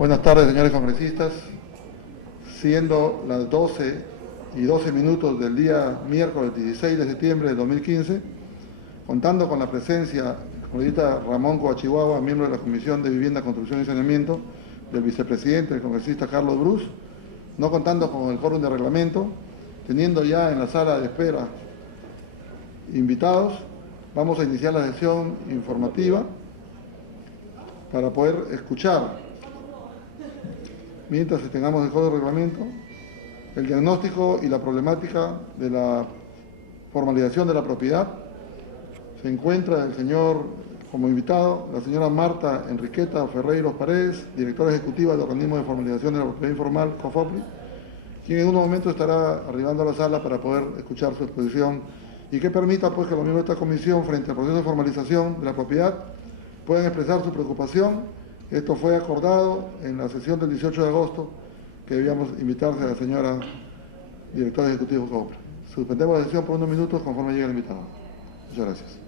Buenas tardes, señores congresistas. Siendo las 12:12 del día miércoles 16 de septiembre de 2015, contando con la presencia del congresista Ramón Coachihuahua, miembro de la Comisión de Vivienda, Construcción y Saneamiento, del vicepresidente, el congresista Carlos Brus, no contando con el quórum de reglamento, teniendo ya en la sala de espera invitados, vamos a iniciar la sesión informativa para poder escuchar, mientras tengamos el código de reglamento, el diagnóstico y la problemática de la formalización de la propiedad. Se encuentra el señor, como invitado, la señora Marta Enriqueta Ferreiros Paredes, directora ejecutiva del Organismo de Formalización de la Propiedad Informal, COFOPRI, quien en unos momentos estará arribando a la sala para poder escuchar su exposición y que permita pues que los miembros de esta comisión, frente al proceso de formalización de la propiedad, puedan expresar su preocupación. Esto fue acordado en la sesión del 18 de agosto, que debíamos invitarse a la señora directora ejecutiva de COFOPRI. Suspendemos la sesión por unos minutos conforme llegue el invitado. Muchas gracias.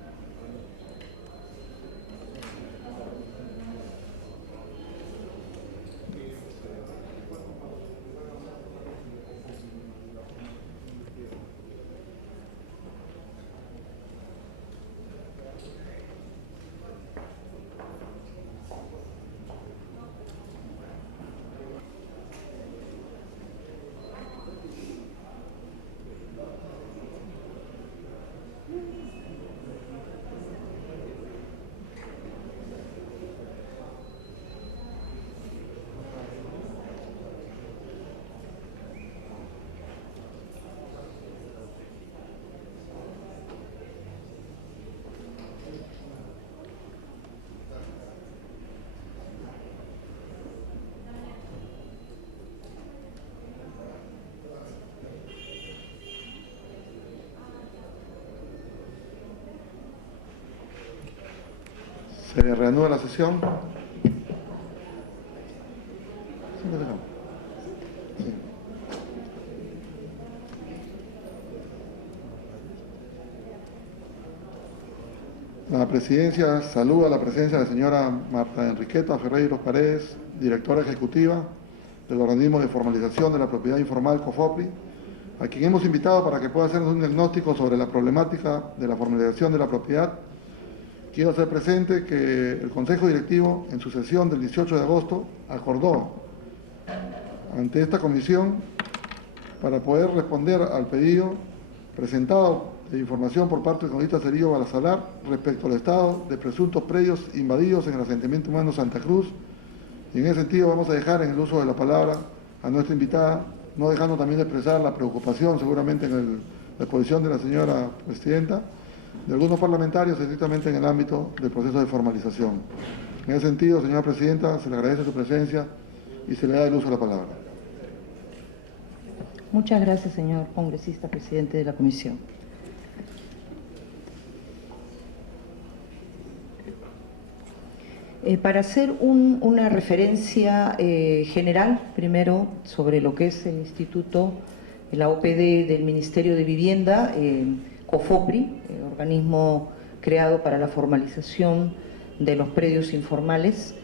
Se reanuda la sesión. La presidencia saluda la presencia de la señora Marta Enriqueta Ferreiros Paredes, directora ejecutiva del Organismo de Formalización de la Propiedad Informal, COFOPRI, a quien hemos invitado para que pueda hacernos un diagnóstico sobre la problemática de la formalización de la propiedad. Quiero hacer presente que el Consejo Directivo, en su sesión del 18 de agosto, acordó ante esta comisión para poder responder al pedido presentado de información por parte del congresista Cerillo Balazalar respecto al estado de presuntos predios invadidos en el asentamiento humano Santa Cruz. Y en ese sentido vamos a dejar en el uso de la palabra a nuestra invitada, no dejando también de expresar la preocupación seguramente en la exposición de la señora presidenta, de algunos parlamentarios estrictamente en el ámbito del proceso de formalización. En ese sentido, señora presidenta, se le agradece su presencia y se le da el uso de la palabra. Muchas gracias, señor congresista, presidente de la comisión. Para hacer una referencia general, primero, sobre lo que es el Instituto, la OPD del Ministerio de Vivienda, COFOPRI, organismo creado para la formalización de los predios informales.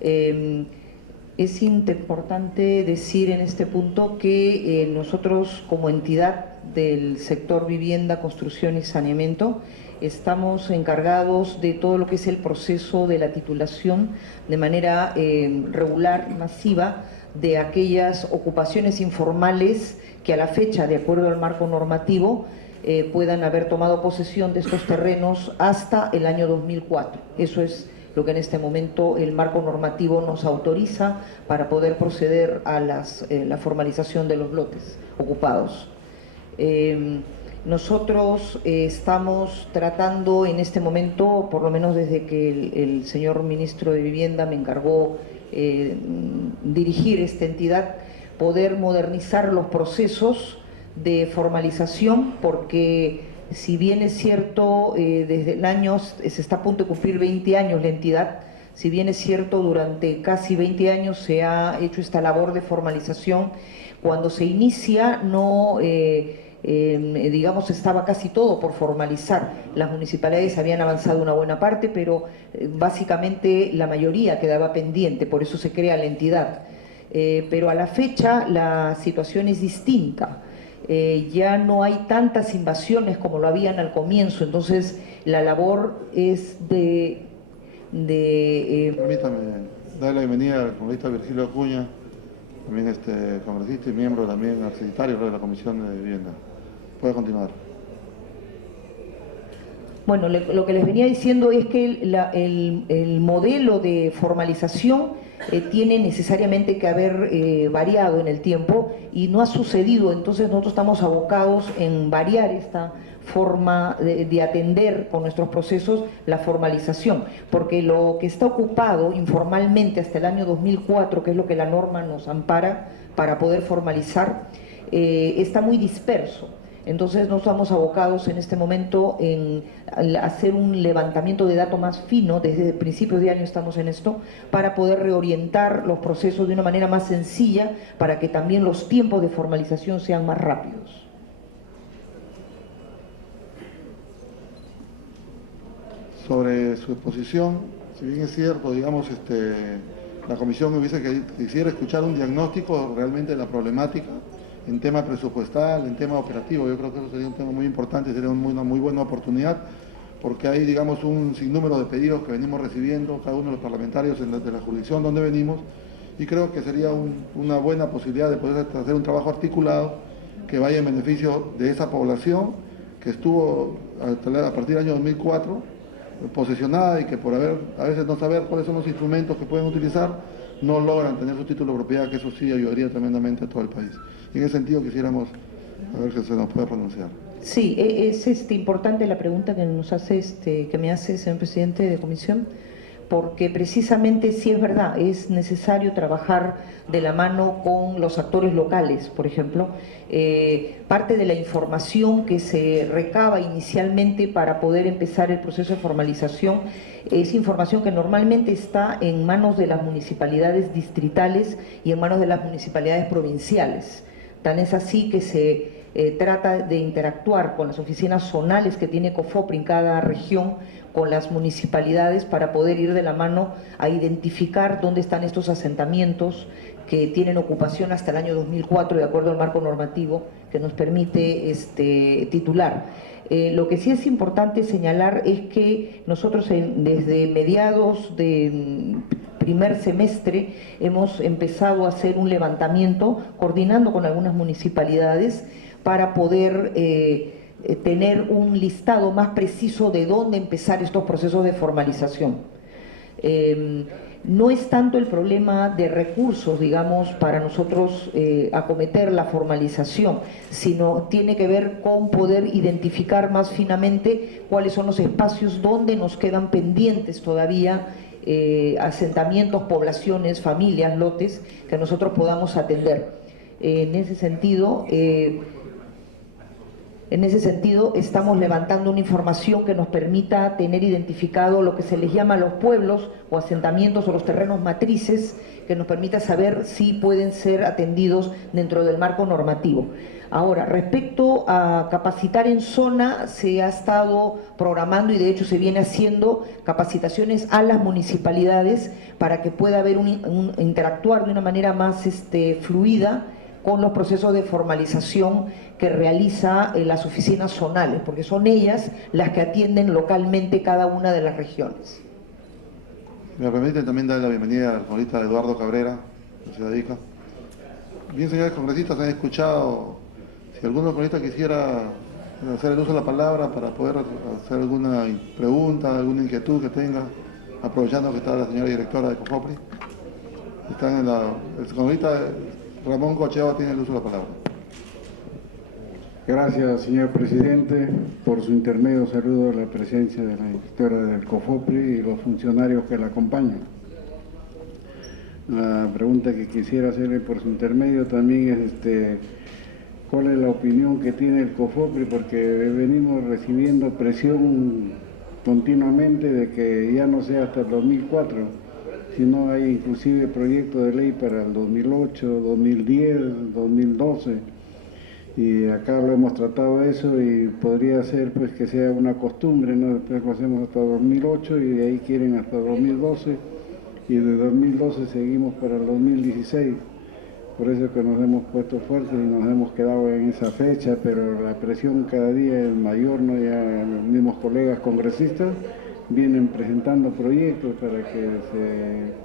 Es importante decir en este punto que nosotros, como entidad del sector vivienda, construcción y saneamiento, estamos encargados de todo lo que es el proceso de la titulación de manera regular, masiva, de aquellas ocupaciones informales que a la fecha, de acuerdo al marco normativo, puedan haber tomado posesión de estos terrenos hasta el año 2004. Eso es lo que en este momento el marco normativo nos autoriza para poder proceder a la formalización de los lotes ocupados. Nosotros estamos tratando en este momento, por lo menos desde que el señor ministro de Vivienda me encargó dirigir esta entidad, poder modernizar los procesos de formalización, porque si bien es cierto, desde el año, se está a punto de cumplir 20 años la entidad, si bien es cierto, durante casi 20 años se ha hecho esta labor de formalización, cuando se inicia no digamos, estaba casi todo por formalizar. Las municipalidades habían avanzado una buena parte, pero básicamente la mayoría quedaba pendiente, por eso se crea la entidad. Pero a la fecha la situación es distinta. Ya no hay tantas invasiones como lo habían al comienzo, entonces la labor es Permítame darle la bienvenida al congresista Virgilio Acuña, también congresista y miembro también secretario de la Comisión de Vivienda. Puede continuar. Bueno, lo que les venía diciendo es que el modelo de formalización tiene necesariamente que haber variado en el tiempo y no ha sucedido, entonces nosotros estamos abocados en variar esta forma de atender con nuestros procesos la formalización, porque lo que está ocupado informalmente hasta el año 2004, que es lo que la norma nos ampara para poder formalizar, está muy disperso. Entonces no estamos abocados en este momento en hacer un levantamiento de datos más fino, desde principios de año estamos en esto, para poder reorientar los procesos de una manera más sencilla, para que también los tiempos de formalización sean más rápidos. Sobre su exposición, si bien es cierto, digamos, la comisión quisiera escuchar un diagnóstico realmente de la problemática en tema presupuestal, en tema operativo. Yo creo que eso sería un tema muy importante, sería una muy buena oportunidad, porque hay, digamos, un sinnúmero de pedidos que venimos recibiendo, cada uno de los parlamentarios de la jurisdicción donde venimos, y creo que sería una buena posibilidad de poder hacer un trabajo articulado que vaya en beneficio de esa población que estuvo a partir del año 2004 posesionada y que por a veces no saber cuáles son los instrumentos que pueden utilizar, no logran tener su título de propiedad, que eso sí ayudaría tremendamente a todo el país. Y en ese sentido quisiéramos a ver si se nos puede pronunciar. Sí, es importante la pregunta que nos hace que me hace, señor presidente de comisión, porque precisamente sí es verdad, es necesario trabajar de la mano con los actores locales, por ejemplo. Parte de la información que se recaba inicialmente para poder empezar el proceso de formalización es información que normalmente está en manos de las municipalidades distritales y en manos de las municipalidades provinciales. Tan es así que se trata de interactuar con las oficinas zonales que tiene COFOPRI en cada región, con las municipalidades, para poder ir de la mano a identificar dónde están estos asentamientos que tienen ocupación hasta el año 2004 de acuerdo al marco normativo que nos permite titular. Lo que sí es importante señalar es que nosotros desde mediados de primer semestre hemos empezado a hacer un levantamiento coordinando con algunas municipalidades para poder tener un listado más preciso de dónde empezar estos procesos de formalización. No es tanto el problema de recursos, digamos, para nosotros acometer la formalización, sino tiene que ver con poder identificar más finamente cuáles son los espacios donde nos quedan pendientes todavía asentamientos, poblaciones, familias, lotes que nosotros podamos atender. En ese sentido, estamos levantando una información que nos permita tener identificado lo que se les llama los pueblos o asentamientos o los terrenos matrices, que nos permita saber si pueden ser atendidos dentro del marco normativo. Ahora, respecto a capacitar en zona, se ha estado programando y de hecho se viene haciendo capacitaciones a las municipalidades para que pueda haber interactuar de una manera más fluida con los procesos de formalización que realiza las oficinas zonales, porque son ellas las que atienden localmente cada una de las regiones. Me permiten también dar la bienvenida al congresista Eduardo Cabrera, de Ciudad Ica. Bien, señores congresistas, han escuchado. Si alguno congresista quisiera hacer el uso de la palabra para poder hacer alguna pregunta, alguna inquietud que tenga, aprovechando que está la señora directora de COFOPRI. El congresista Ramón Cochea tiene el uso de la palabra. Gracias, señor presidente. Por su intermedio saludo a la presencia de la directora del COFOPRI y los funcionarios que la acompañan. La pregunta que quisiera hacerle por su intermedio también es ¿cuál es la opinión que tiene el COFOPRI? Porque venimos recibiendo presión continuamente de que ya no sea hasta el 2004, sino hay inclusive proyecto de ley para el 2008, 2010, 2012. y acá lo hemos tratado eso y podría ser pues que sea una costumbre, ¿no? Después lo hacemos hasta 2008 y de ahí quieren hasta 2012 y de 2012 seguimos para el 2016. Por eso es que nos hemos puesto fuertes y nos hemos quedado en esa fecha, pero la presión cada día es mayor, ¿no? Ya los mismos colegas congresistas vienen presentando proyectos para que se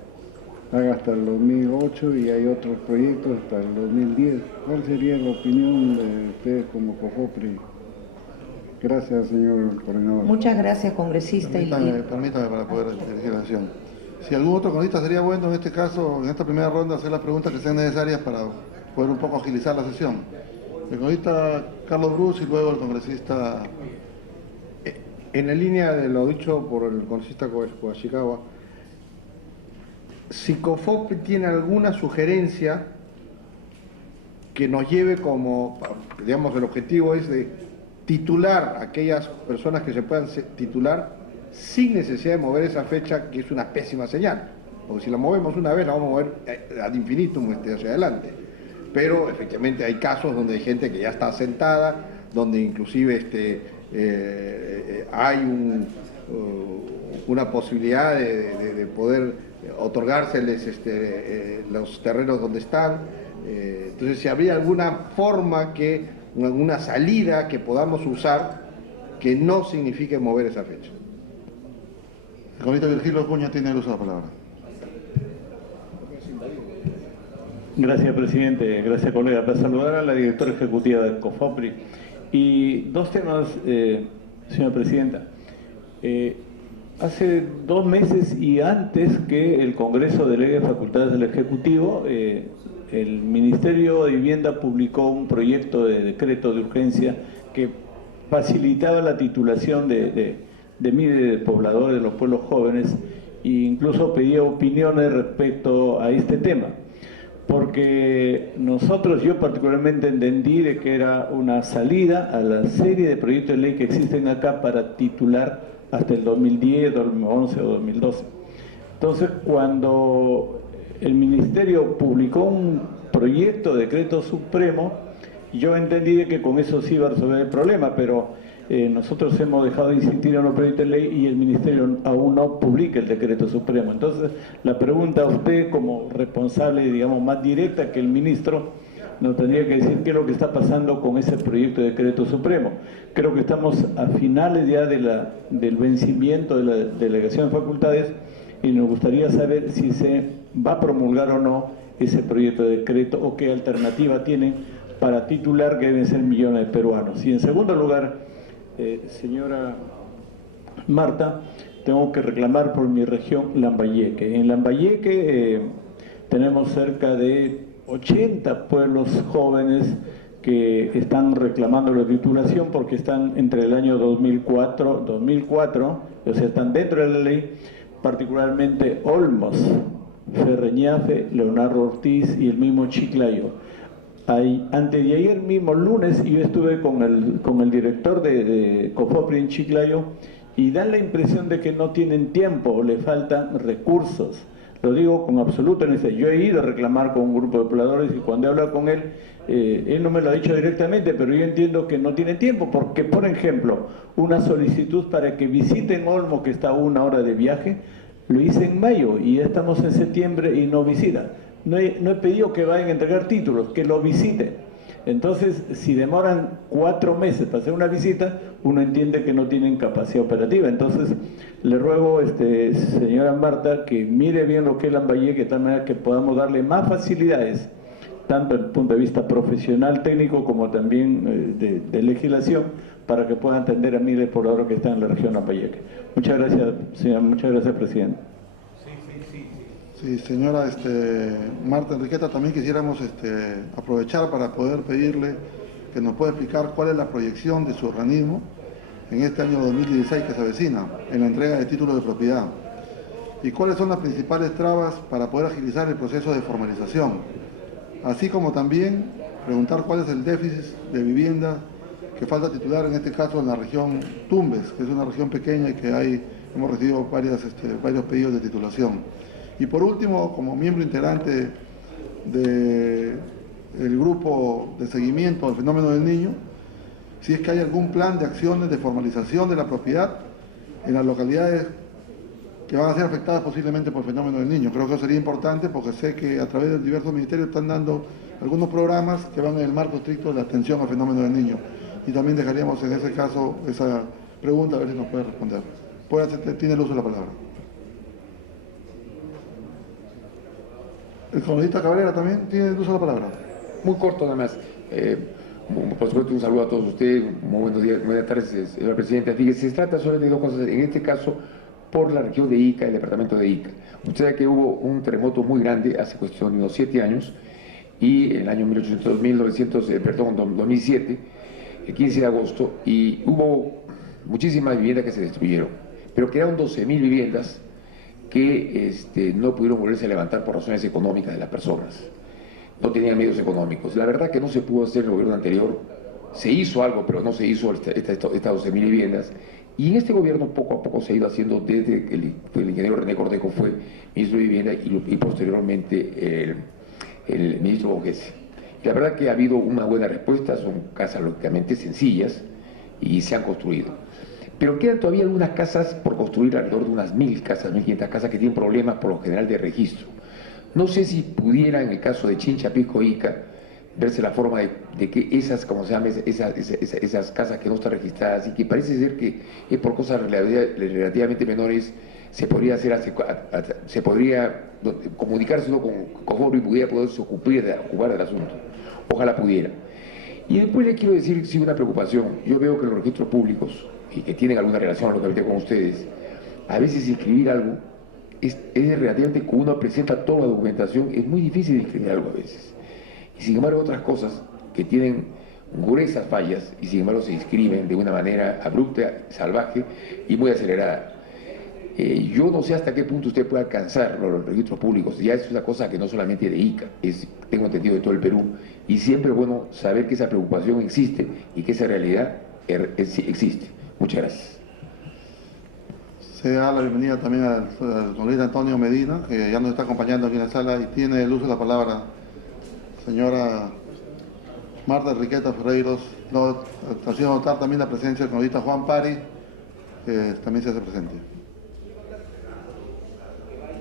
haga hasta el 2008 y hay otros proyectos hasta el 2010. ¿Cuál sería la opinión de ustedes como COFOPRI? Gracias, señor coordinador. Muchas gracias, congresista. Permítame para poder dirigir la sesión. Si algún otro congresista sería bueno en este caso, en esta primera ronda, hacer las preguntas que sean necesarias para poder un poco agilizar la sesión. El congresista Carlos Bruce y luego el congresista... En la línea de lo dicho por el congresista Koashikawa, si COFOPRI tiene alguna sugerencia que nos lleve como, digamos, el objetivo es de titular a aquellas personas que se puedan titular sin necesidad de mover esa fecha, que es una pésima señal, porque si la movemos una vez la vamos a mover ad infinitum hacia adelante. Pero efectivamente hay casos donde hay gente que ya está sentada, donde inclusive hay una posibilidad de poder otorgárseles los terrenos donde están. Entonces, si habría alguna forma, alguna salida que podamos usar que no signifique mover esa fecha. El congresista Virgilio Acuña tiene el uso de la palabra. Gracias, presidente. Gracias, colega. Para saludar a la directora ejecutiva de COFOPRI. Y dos temas, señora presidenta. Hace 2 meses y antes que el Congreso delegue facultades del Ejecutivo, el Ministerio de Vivienda publicó un proyecto de decreto de urgencia que facilitaba la titulación de miles de pobladores de los pueblos jóvenes e incluso pedía opiniones respecto a este tema. Porque nosotros, yo particularmente entendí de que era una salida a la serie de proyectos de ley que existen acá para titular hasta el 2010, 2011 o 2012. Entonces, cuando el Ministerio publicó un proyecto de decreto supremo, yo entendí de que con eso sí iba a resolver el problema, pero nosotros hemos dejado de insistir en los proyectos de ley y el Ministerio aún no publica el decreto supremo. Entonces, la pregunta a usted como responsable, digamos, más directa que el ministro, nos tendría que decir qué es lo que está pasando con ese proyecto de decreto supremo. Creo que estamos a finales ya del vencimiento de la delegación de facultades y nos gustaría saber si se va a promulgar o no ese proyecto de decreto o qué alternativa tienen para titular, que deben ser millones de peruanos. Y en segundo lugar, señora Marta, tengo que reclamar por mi región, Lambayeque. En Lambayeque tenemos cerca de 80 pueblos jóvenes que están reclamando la titulación porque están entre el año 2004, o sea, están dentro de la ley, particularmente Olmos, Ferreñafe, Leonardo Ortiz y el mismo Chiclayo. Antes de ayer mismo, lunes, yo estuve con el director de COFOPRI en Chiclayo y dan la impresión de que no tienen tiempo o le faltan recursos. Lo digo con absoluta honestidad. Yo he ido a reclamar con un grupo de pobladores y cuando he hablado con él, él no me lo ha dicho directamente, pero yo entiendo que no tiene tiempo porque, por ejemplo, una solicitud para que visiten Olmo, que está a 1 hora de viaje, lo hice en mayo y ya estamos en septiembre y no visita. No he pedido que vayan a entregar títulos, que lo visiten. Entonces, si demoran 4 meses para hacer una visita, uno entiende que no tienen capacidad operativa. Entonces, le ruego, señora Marta, que mire bien lo que es Lambayeque, de tal manera que podamos darle más facilidades, tanto desde el punto de vista profesional, técnico, como también de legislación, para que puedan atender a miles de pobladores que están en la región de Lambayeque. Muchas gracias, señora. Muchas gracias, presidente. Sí, señora Marta Enriqueta, también quisiéramos aprovechar para poder pedirle que nos pueda explicar cuál es la proyección de su organismo en este año 2016 que se avecina, en la entrega de títulos de propiedad, y cuáles son las principales trabas para poder agilizar el proceso de formalización, así como también preguntar cuál es el déficit de vivienda que falta titular, en este caso en la región Tumbes, que es una región pequeña y que hemos recibido varios pedidos de titulación. Y por último, como miembro integrante de el grupo de seguimiento del fenómeno del niño, si es que hay algún plan de acciones de formalización de la propiedad en las localidades que van a ser afectadas posiblemente por el fenómeno del niño. Creo que eso sería importante porque sé que a través de diversos ministerios están dando algunos programas que van en el marco estricto de la atención al fenómeno del niño. Y también dejaríamos en ese caso esa pregunta, a ver si nos puede responder. Tiene el uso de la palabra. El congresista Cabrera también tiene el uso de la palabra. Muy corto nada más. Por supuesto, un saludo a todos ustedes. Muy buenos días, buenas tardes, señora Presidenta. Fíjese, se trata solo de dos cosas. En este caso, por la región de Ica, el departamento de Ica. Usted sabe que hubo un terremoto muy grande hace cuestión de unos 7 años, y en el año 2007, el 15 de agosto, y hubo muchísimas viviendas que se destruyeron, pero quedaron 12.000 viviendas que no pudieron volverse a levantar por razones económicas de las personas. No tenían medios económicos. La verdad que no se pudo hacer en el gobierno anterior. Se hizo algo, pero no se hizo estas 12.000 viviendas. Y en este gobierno poco a poco se ha ido haciendo, desde que el ingeniero René Cornejo fue ministro de Vivienda y posteriormente el ministro Borghese. La verdad que ha habido una buena respuesta, son casas lógicamente sencillas y se han construido. Pero quedan todavía algunas casas por construir, alrededor de unas 1.000 casas, 1.500 casas que tienen problemas por lo general de registro. No sé si pudiera, en el caso de Chincha, Pisco, Ica, verse la forma de que esas, como se llama, esas casas que no están registradas y que parece ser que es por cosas relativamente menores, se podría comunicarse con Foro y pudiera poderse ocupar del asunto. Ojalá pudiera. Y después le quiero decir, sí, una preocupación. Yo veo que los registros públicos, y que tienen alguna relación lógicamente con ustedes, a veces inscribir algo es relativamente, cuando uno presenta toda la documentación, es muy difícil inscribir algo a veces. Y sin embargo otras cosas que tienen gruesas fallas y sin embargo se inscriben de una manera abrupta, salvaje y muy acelerada. Yo no sé hasta qué punto usted puede alcanzar los registros públicos. Ya es una cosa que no solamente de Ica, tengo entendido, de todo el Perú, y siempre es bueno saber que esa preocupación existe y que esa realidad existe. Muchas gracias. Se da la bienvenida también al congresista Antonio Medina, que ya nos está acompañando aquí en la sala y tiene el uso de la palabra. Señora Marta Enriqueta Ferreiros, ha sido notar también la presencia del congresista Juan Pari, que también se hace presente.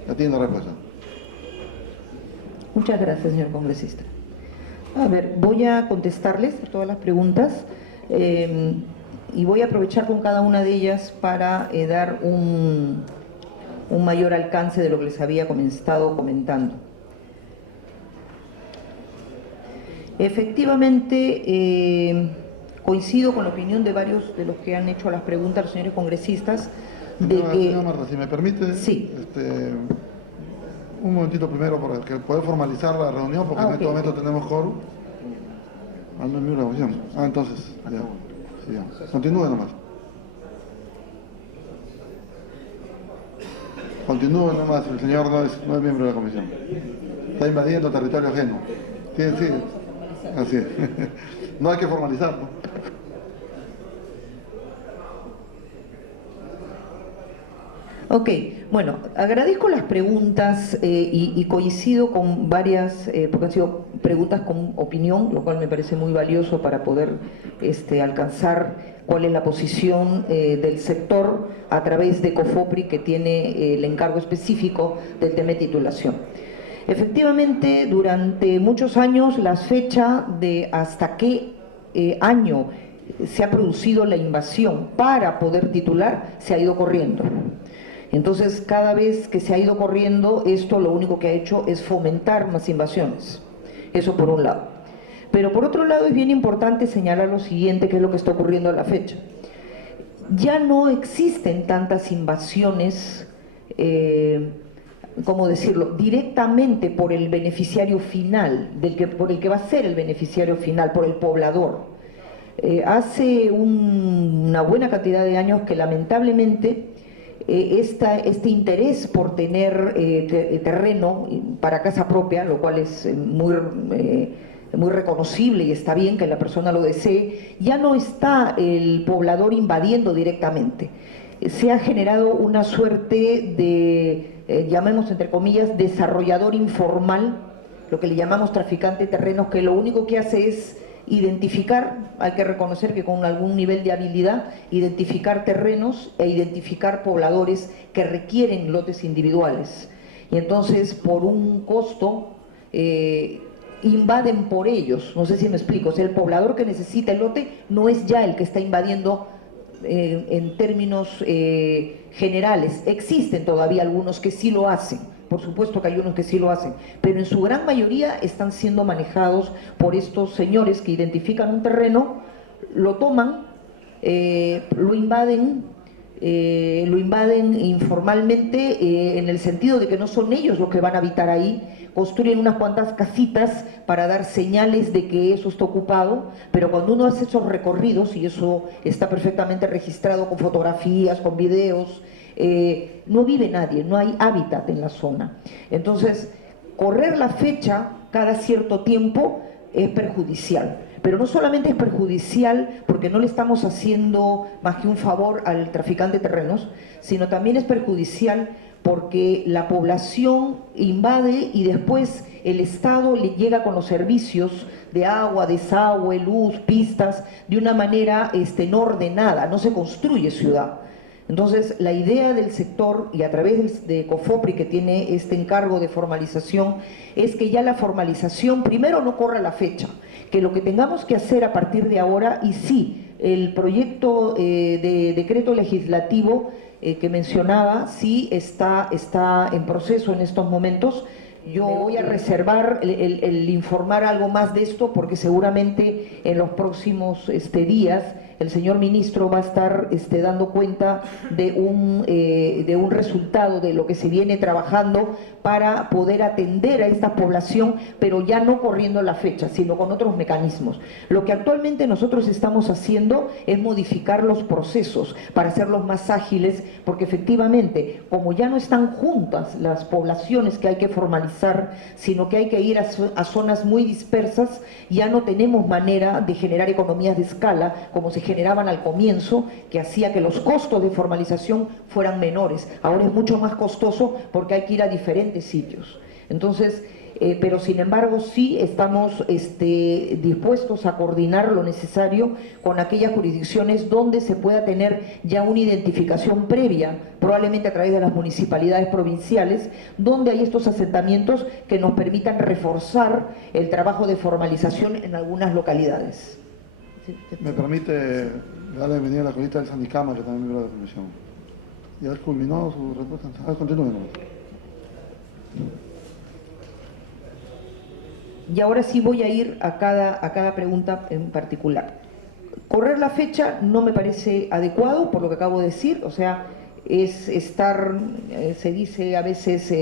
Ya tiene la respuesta. Muchas gracias, señor congresista. A ver, voy a contestarles a todas las preguntas y voy a aprovechar con cada una de ellas para dar un mayor alcance de lo que les había estado comentando. Efectivamente, coincido con la opinión de varios de los que han hecho las preguntas, los señores congresistas, de que... Señora Marta, si me permite, sí. Un momentito primero para poder formalizar la reunión, porque en este momento tenemos quórum. No es mi comisión. Entonces, ya. Continúe nomás. Continúe nomás, el señor no es miembro de la comisión. Está invadiendo territorio ajeno. Sí, así es. No hay que formalizarlo. Ok, bueno, agradezco las preguntas y coincido con varias, porque han sido preguntas con opinión, lo cual me parece muy valioso para poder alcanzar cuál es la posición del sector a través de COFOPRI, que tiene el encargo específico del tema de titulación. Efectivamente, durante muchos años la fecha de hasta qué año se ha producido la invasión para poder titular se ha ido corriendo. Entonces, cada vez que se ha ido corriendo, esto lo único que ha hecho es fomentar más invasiones. Eso por un lado. Pero por otro lado es bien importante señalar lo siguiente, que es lo que está ocurriendo a la fecha. Ya no existen tantas invasiones, ¿cómo decirlo?, directamente por el beneficiario final, por el que va a ser el beneficiario final, por el poblador. Hace una buena cantidad de años que lamentablemente este interés por tener terreno para casa propia, lo cual es muy reconocible y está bien que la persona lo desee, ya no está el poblador invadiendo directamente. Se ha generado una suerte de, llamemos entre comillas, desarrollador informal lo que le llamamos traficante de terrenos, que lo único que hace es identificar, hay que reconocer que con algún nivel de habilidad, identificar terrenos e identificar pobladores que requieren lotes individuales. Y entonces, por un costo, invaden por ellos. No sé si me explico. O sea, el poblador que necesita el lote no es ya el que está invadiendo en términos generales. Existen todavía algunos que sí lo hacen. Por supuesto que hay unos que sí lo hacen, pero en su gran mayoría están siendo manejados por estos señores que identifican un terreno, lo toman, lo invaden informalmente, en el sentido de que no son ellos los que van a habitar ahí, construyen unas cuantas casitas para dar señales de que eso está ocupado, pero cuando uno hace esos recorridos, y eso está perfectamente registrado con fotografías, con videos, no vive nadie, no hay hábitat en la zona. Entonces, correr la fecha cada cierto tiempo es perjudicial. Pero no solamente es perjudicial porque no le estamos haciendo más que un favor al traficante de terrenos, sino también es perjudicial porque la población invade y después el Estado le llega con los servicios de agua, desagüe, luz, pistas, de una manera no ordenada, no se construye ciudad. Entonces, la idea del sector, y a través de COFOPRI, que tiene este encargo de formalización, es que ya la formalización, primero, no corra la fecha, que lo que tengamos que hacer a partir de ahora, y sí, el proyecto de decreto legislativo que mencionaba, sí está en proceso en estos momentos. Yo voy a reservar el informar algo más de esto, porque seguramente en los próximos días el señor ministro va a estar dando cuenta de un resultado de lo que se viene trabajando para poder atender a esta población, pero ya no corriendo la fecha, sino con otros mecanismos. Lo que actualmente nosotros estamos haciendo es modificar los procesos para hacerlos más ágiles, porque efectivamente, como ya no están juntas las poblaciones que hay que formalizar, sino que hay que ir a zonas muy dispersas, ya no tenemos manera de generar economías de escala como se generaban al comienzo, que hacía que los costos de formalización fueran menores. Ahora es mucho más costoso porque hay que ir a diferentes sitios. Entonces, pero sin embargo sí estamos dispuestos a coordinar lo necesario con aquellas jurisdicciones donde se pueda tener ya una identificación previa, probablemente a través de las municipalidades provinciales, donde hay estos asentamientos que nos permitan reforzar el trabajo de formalización en algunas localidades. Me permite darle la bienvenida a la colega del Sandicama, que también miembro de la comisión. Ya culminó su respuesta. Continúe. Y ahora sí voy a ir a cada pregunta en particular. Correr la fecha no me parece adecuado, por lo que acabo de decir, o sea, es estar, se dice a veces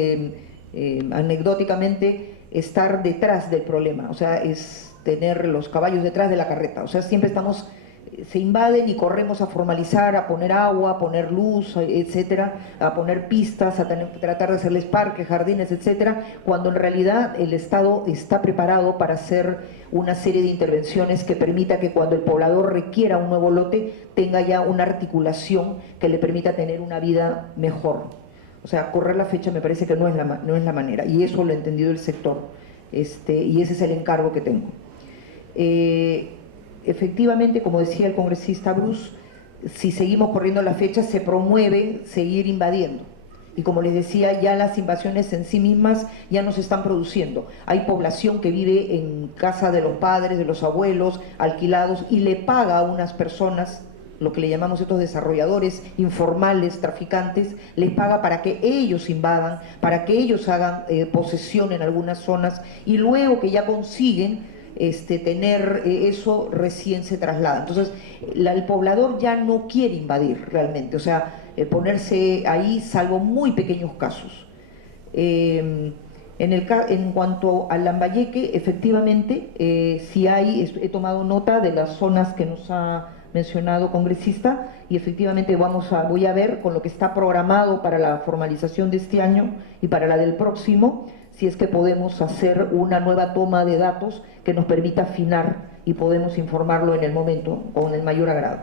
anecdóticamente, estar detrás del problema, o sea, es tener los caballos detrás de la carreta, o sea, siempre estamos, se invaden y corremos a formalizar, a poner agua, a poner luz, etcétera, a poner pistas, a tratar de hacerles parques, jardines, etcétera, cuando en realidad el Estado está preparado para hacer una serie de intervenciones que permita que cuando el poblador requiera un nuevo lote tenga ya una articulación que le permita tener una vida mejor. O sea, correr la fecha me parece que no es la manera, y eso lo ha entendido el sector, y ese es el encargo que tengo. Efectivamente, como decía el congresista Bruce, si seguimos corriendo la fecha se promueve seguir invadiendo. Y como les decía, ya las invasiones en sí mismas ya no se están produciendo. Hay población que vive en casa de los padres, de los abuelos, alquilados, y le paga a unas personas, lo que le llamamos estos desarrolladores informales, traficantes, les paga para que ellos invadan, para que ellos hagan posesión en algunas zonas, y luego que ya consiguen tener eso, recién se traslada. Entonces, el poblador ya no quiere invadir realmente, o sea, ponerse ahí, salvo muy pequeños casos. En cuanto al Lambayeque, efectivamente, sí he tomado nota de las zonas que nos ha mencionado congresista, y efectivamente voy a ver con lo que está programado para la formalización de este año y para la del próximo, si es que podemos hacer una nueva toma de datos que nos permita afinar y podemos informarlo en el momento con el mayor agrado.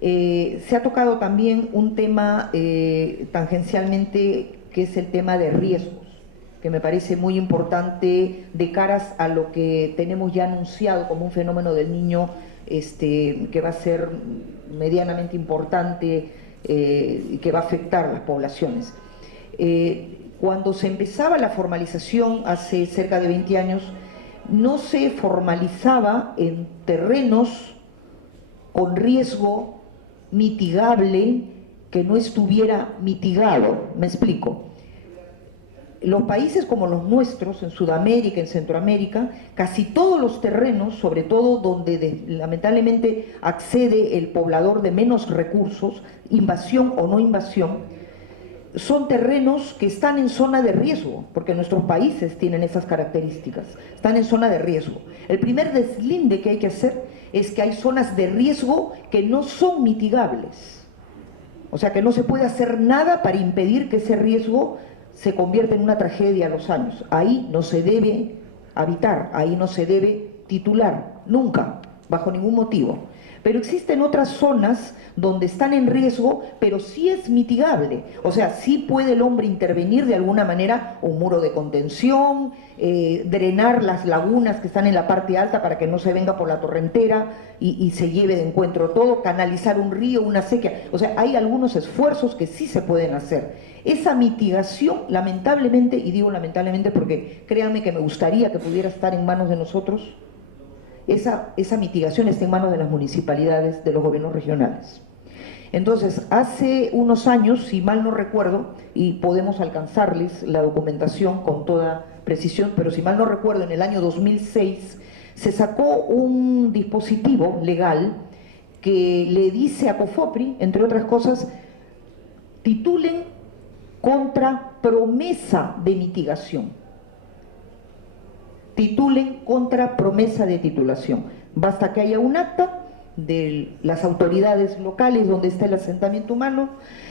Se ha tocado también un tema tangencialmente, que es el tema de riesgos, que me parece muy importante de caras a lo que tenemos ya anunciado como un fenómeno del Niño que va a ser medianamente importante y que va a afectar las poblaciones. Cuando se empezaba la formalización hace cerca de 20 años, no se formalizaba en terrenos con riesgo mitigable que no estuviera mitigado. Me explico. Los países como los nuestros, en Sudamérica, en Centroamérica, casi todos los terrenos, sobre todo donde lamentablemente accede el poblador de menos recursos, invasión o no invasión, son terrenos que están en zona de riesgo, porque nuestros países tienen esas características, están en zona de riesgo. El primer deslinde que hay que hacer es que hay zonas de riesgo que no son mitigables, o sea que no se puede hacer nada para impedir que ese riesgo se convierta en una tragedia a los años. Ahí no se debe habitar, ahí no se debe titular, nunca, bajo ningún motivo. Pero existen otras zonas donde están en riesgo, pero sí es mitigable. O sea, sí puede el hombre intervenir de alguna manera, un muro de contención, drenar las lagunas que están en la parte alta para que no se venga por la torrentera y se lleve de encuentro todo, canalizar un río, una sequía. O sea, hay algunos esfuerzos que sí se pueden hacer. Esa mitigación, lamentablemente, y digo lamentablemente porque créanme que me gustaría que pudiera estar en manos de nosotros, esa mitigación está en manos de las municipalidades, de los gobiernos regionales. Entonces, hace unos años, si mal no recuerdo, y podemos alcanzarles la documentación con toda precisión, pero si mal no recuerdo, en el año 2006 se sacó un dispositivo legal que le dice a COFOPRI, entre otras cosas, titulen contra promesa de mitigación. Titulen contra promesa de titulación. Basta que haya un acta de las autoridades locales donde está el asentamiento humano,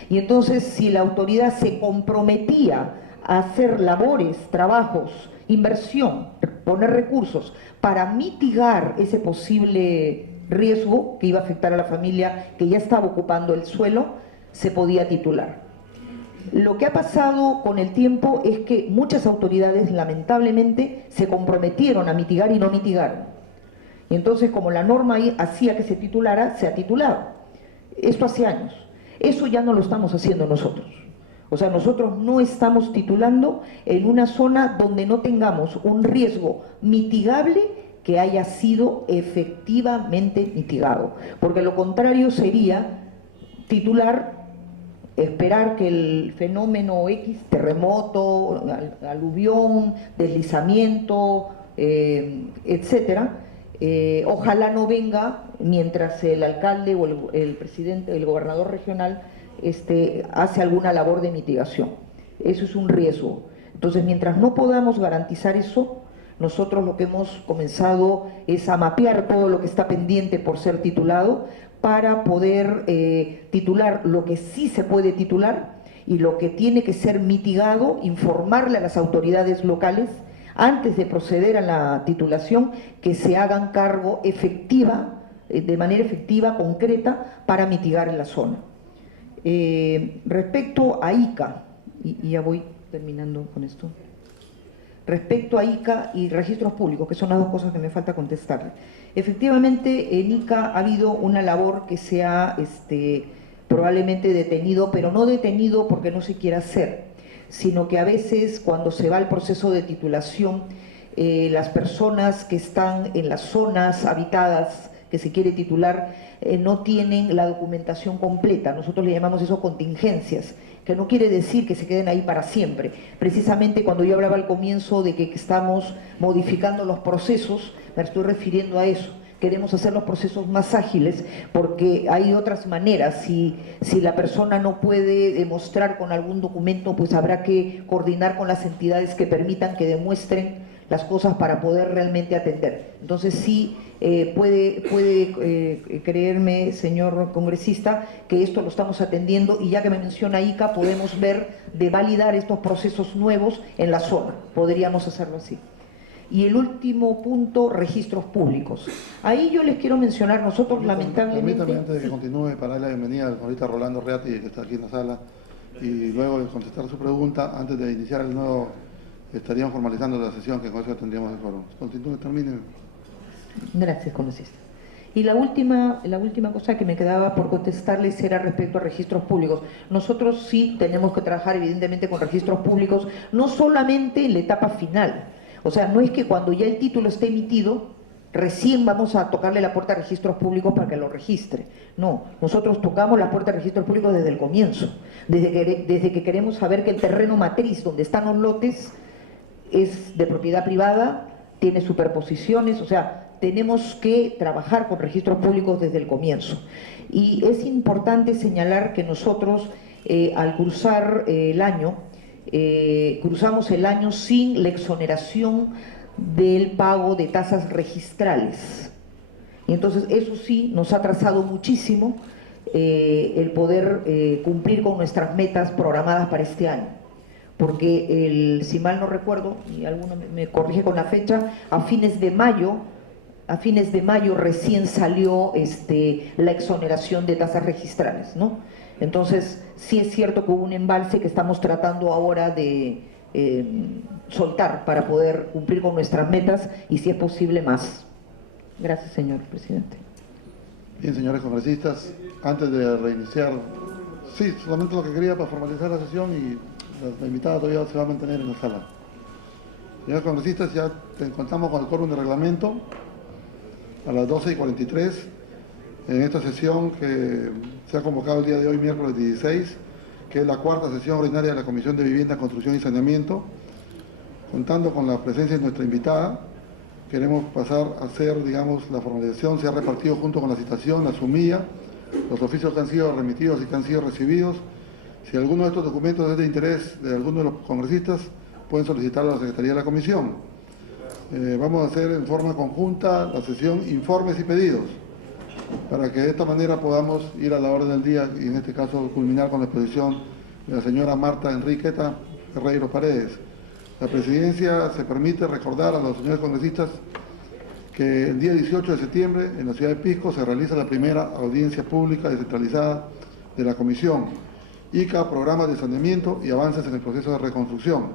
y entonces si la autoridad se comprometía a hacer labores, trabajos, inversión, poner recursos para mitigar ese posible riesgo que iba a afectar a la familia que ya estaba ocupando el suelo, se podía titular. Lo que ha pasado con el tiempo es que muchas autoridades lamentablemente se comprometieron a mitigar y no mitigaron. Y entonces, como la norma ahí hacía que se titulara, se ha titulado. Esto hace años. Eso ya no lo estamos haciendo nosotros. O sea, nosotros no estamos titulando en una zona donde no tengamos un riesgo mitigable que haya sido efectivamente mitigado. Porque lo contrario sería titular, esperar que el fenómeno X, terremoto, aluvión, deslizamiento, etcétera, ojalá no venga mientras el alcalde o el presidente, el gobernador regional hace alguna labor de mitigación. Eso es un riesgo. Entonces, mientras no podamos garantizar eso, nosotros lo que hemos comenzado es a mapear todo lo que está pendiente por ser titulado, para poder titular lo que sí se puede titular y lo que tiene que ser mitigado, informarle a las autoridades locales antes de proceder a la titulación, que se hagan cargo efectiva, de manera efectiva, concreta, para mitigar en la zona. Respecto a ICA, y ya voy terminando con esto, respecto a ICA y registros públicos, que son las dos cosas que me falta contestarle. Efectivamente, en ICA ha habido una labor que se ha probablemente detenido, pero no detenido porque no se quiera hacer, sino que a veces cuando se va al proceso de titulación, las personas que están en las zonas habitadas que se quiere titular no tienen la documentación completa. Nosotros le llamamos eso contingencias, que no quiere decir que se queden ahí para siempre. Precisamente cuando yo hablaba al comienzo de que estamos modificando los procesos, me estoy refiriendo a eso. Queremos hacer los procesos más ágiles porque hay otras maneras. Si la persona no puede demostrar con algún documento, pues habrá que coordinar con las entidades que permitan que demuestren las cosas para poder realmente atender. Entonces sí, puede creerme, señor congresista, que esto lo estamos atendiendo, y ya que me menciona ICA, podemos ver de validar estos procesos nuevos en la zona. Podríamos hacerlo así. Y el último punto, registros públicos. Ahí yo les quiero mencionar, nosotros lamentablemente... Permítame, antes de que continúe, para darle la bienvenida al congresista Rolando Reati, que está aquí en la sala, y luego de contestar su pregunta, antes de iniciar el nuevo estaríamos formalizando la sesión, que con eso tendríamos el foro. Continúe, termine. Gracias, congresista. Y la última cosa que me quedaba por contestarles era respecto a registros públicos. Nosotros sí tenemos que trabajar evidentemente con registros públicos, no solamente en la etapa final. O sea, no es que cuando ya el título esté emitido, recién vamos a tocarle la puerta a registros públicos para que lo registre. No, nosotros tocamos la puerta a registros públicos desde el comienzo, desde que queremos saber que el terreno matriz donde están los lotes es de propiedad privada, tiene superposiciones, o sea, tenemos que trabajar con registros públicos desde el comienzo. Y es importante señalar que nosotros, al cruzar el año, cruzamos el año sin la exoneración del pago de tasas registrales. Y entonces eso sí nos ha atrasado muchísimo el poder cumplir con nuestras metas programadas para este año. Porque, si mal no recuerdo, y alguno me corrige con la fecha, a fines de mayo recién salió la exoneración de tasas registrales, ¿no? Entonces, sí es cierto que hubo un embalse que estamos tratando ahora de soltar para poder cumplir con nuestras metas y, si es posible, más. Gracias, señor presidente. Bien, señores congresistas, antes de reiniciar, sí, solamente lo que quería para formalizar la sesión, y la invitada todavía se va a mantener en la sala. Señores congresistas, ya contamos con el quórum de reglamento a las 12:43 en esta sesión que se ha convocado el día de hoy, miércoles 16, que es la cuarta sesión ordinaria de la Comisión de Vivienda, Construcción y Saneamiento. Contando con la presencia de nuestra invitada, queremos pasar a hacer, digamos, la formalización. Se ha repartido junto con la citación, la sumilla, los oficios que han sido remitidos y que han sido recibidos. Si alguno de estos documentos es de interés de alguno de los congresistas, pueden solicitarlo a la Secretaría de la Comisión. Vamos a hacer en forma conjunta la sesión informes y pedidos, para que de esta manera podamos ir a la orden del día y en este caso culminar con la exposición de la señora Marta Enriqueta Ferreiro Paredes. La Presidencia se permite recordar a los señores congresistas que el día 18 de septiembre en la ciudad de Pisco se realiza la primera audiencia pública descentralizada de la Comisión ICA, Programas de Saneamiento y Avances en el Proceso de Reconstrucción.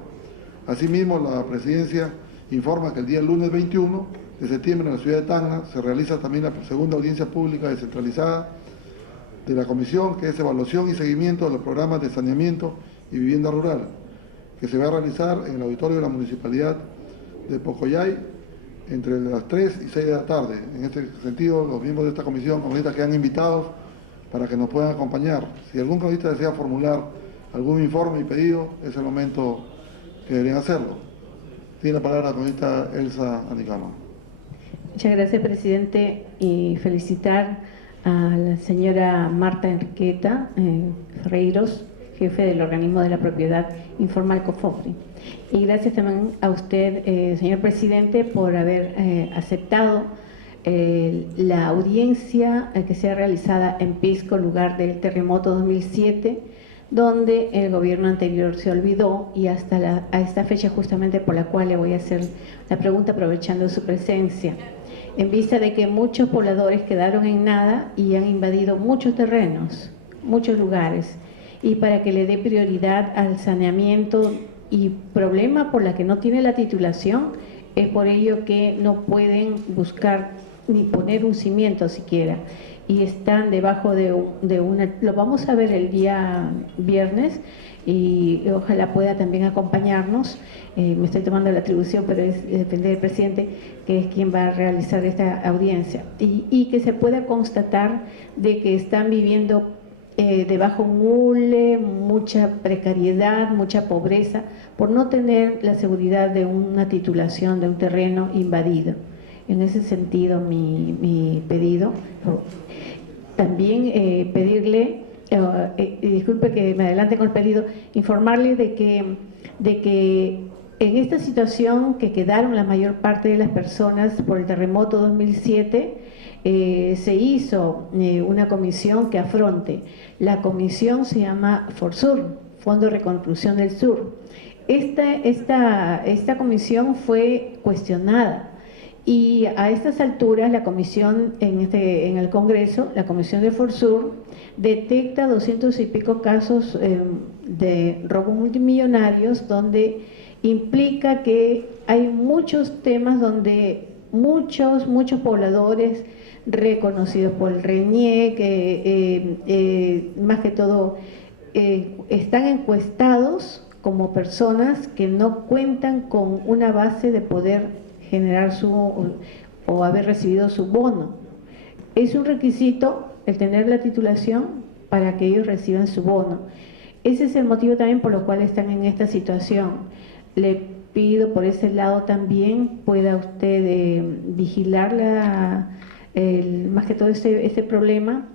Asimismo, la Presidencia informa que el día lunes 21 de septiembre en la ciudad de Tacna se realiza también la segunda audiencia pública descentralizada de la Comisión, que es evaluación y seguimiento de los programas de saneamiento y vivienda rural, que se va a realizar en el auditorio de la Municipalidad de Pocoyay entre las 3 y 6 de la tarde. En este sentido, los miembros de esta comisión, congresistas, quedan invitados para que nos puedan acompañar. Si algún congresista desea formular algún informe y pedido, es el momento que deberían hacerlo. Tiene la palabra la congresista Elsa Anicama. Muchas gracias, presidente, y felicitar a la señora Marta Enriqueta Ferreiros, jefe del organismo de la propiedad informal COFOPRI. Y gracias también a usted, señor presidente, por haber aceptado la audiencia que sea realizada en Pisco, lugar del terremoto 2007, donde el gobierno anterior se olvidó, y hasta a esta fecha justamente por la cual le voy a hacer la pregunta aprovechando su presencia, en vista de que muchos pobladores quedaron en nada y han invadido muchos terrenos, muchos lugares, y para que le dé prioridad al saneamiento y problema por la que no tiene la titulación, es por ello que no pueden buscar ni poner un cimiento siquiera, y están debajo de una, lo vamos a ver el día viernes y ojalá pueda también acompañarnos. Me estoy tomando la atribución, pero depende del presidente, que es quien va a realizar esta audiencia, y que se pueda constatar de que están viviendo debajo un hule, mucha precariedad, mucha pobreza, por no tener la seguridad de una titulación de un terreno invadido. En ese sentido, mi pedido. También pedirle, disculpe que me adelante con el pedido, informarle de que en esta situación que quedaron la mayor parte de las personas por el terremoto 2007, se hizo una comisión que afronte. La comisión se llama FORSUR, Fondo de Reconstrucción del Sur. Esta comisión fue cuestionada. Y a estas alturas la comisión, en el Congreso, la comisión de FORSUR detecta 200 y pico casos de robos multimillonarios, donde implica que hay muchos temas donde muchos pobladores reconocidos por el RENIEC, más que todo, están encuestados como personas que no cuentan con una base de poder generar o haber recibido su bono. Es un requisito el tener la titulación para que ellos reciban su bono. Ese es el motivo también por lo cual están en esta situación. Le pido por ese lado también pueda usted vigilar más que todo este problema,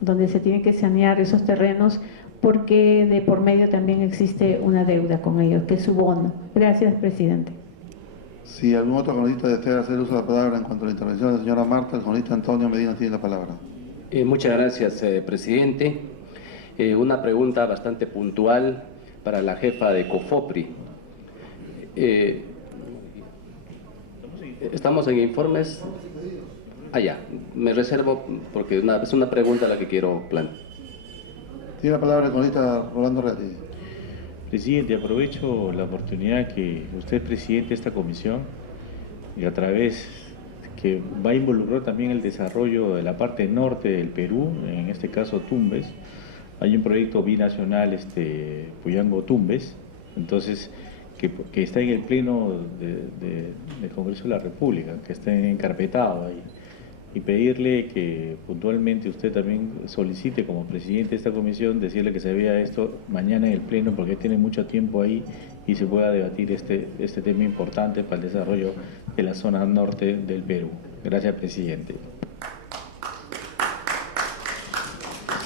donde se tiene que sanear esos terrenos, porque de por medio también existe una deuda con ellos, que es su bono. Gracias, presidente. Si algún otro congresista desea hacer uso de la palabra en cuanto a la intervención de la señora Marta, el congresista Antonio Medina tiene la palabra. Muchas gracias, presidente. Una pregunta bastante puntual para la jefa de COFOPRI. Estamos en informes. Ya, me reservo porque es una pregunta la que quiero plantear. Tiene la palabra el congresista Rolando Reati. Presidente, aprovecho la oportunidad que usted es presidente de esta comisión y a través que va a involucrar también el desarrollo de la parte norte del Perú, en este caso Tumbes. Hay un proyecto binacional, Puyango-Tumbes, entonces que está en el pleno del Congreso de la República, que está encarpetado ahí. Y pedirle que puntualmente usted también solicite como presidente de esta comisión, decirle que se vea esto mañana en el pleno, porque tiene mucho tiempo ahí y se pueda debatir este tema importante para el desarrollo de la zona norte del Perú. Gracias, presidente.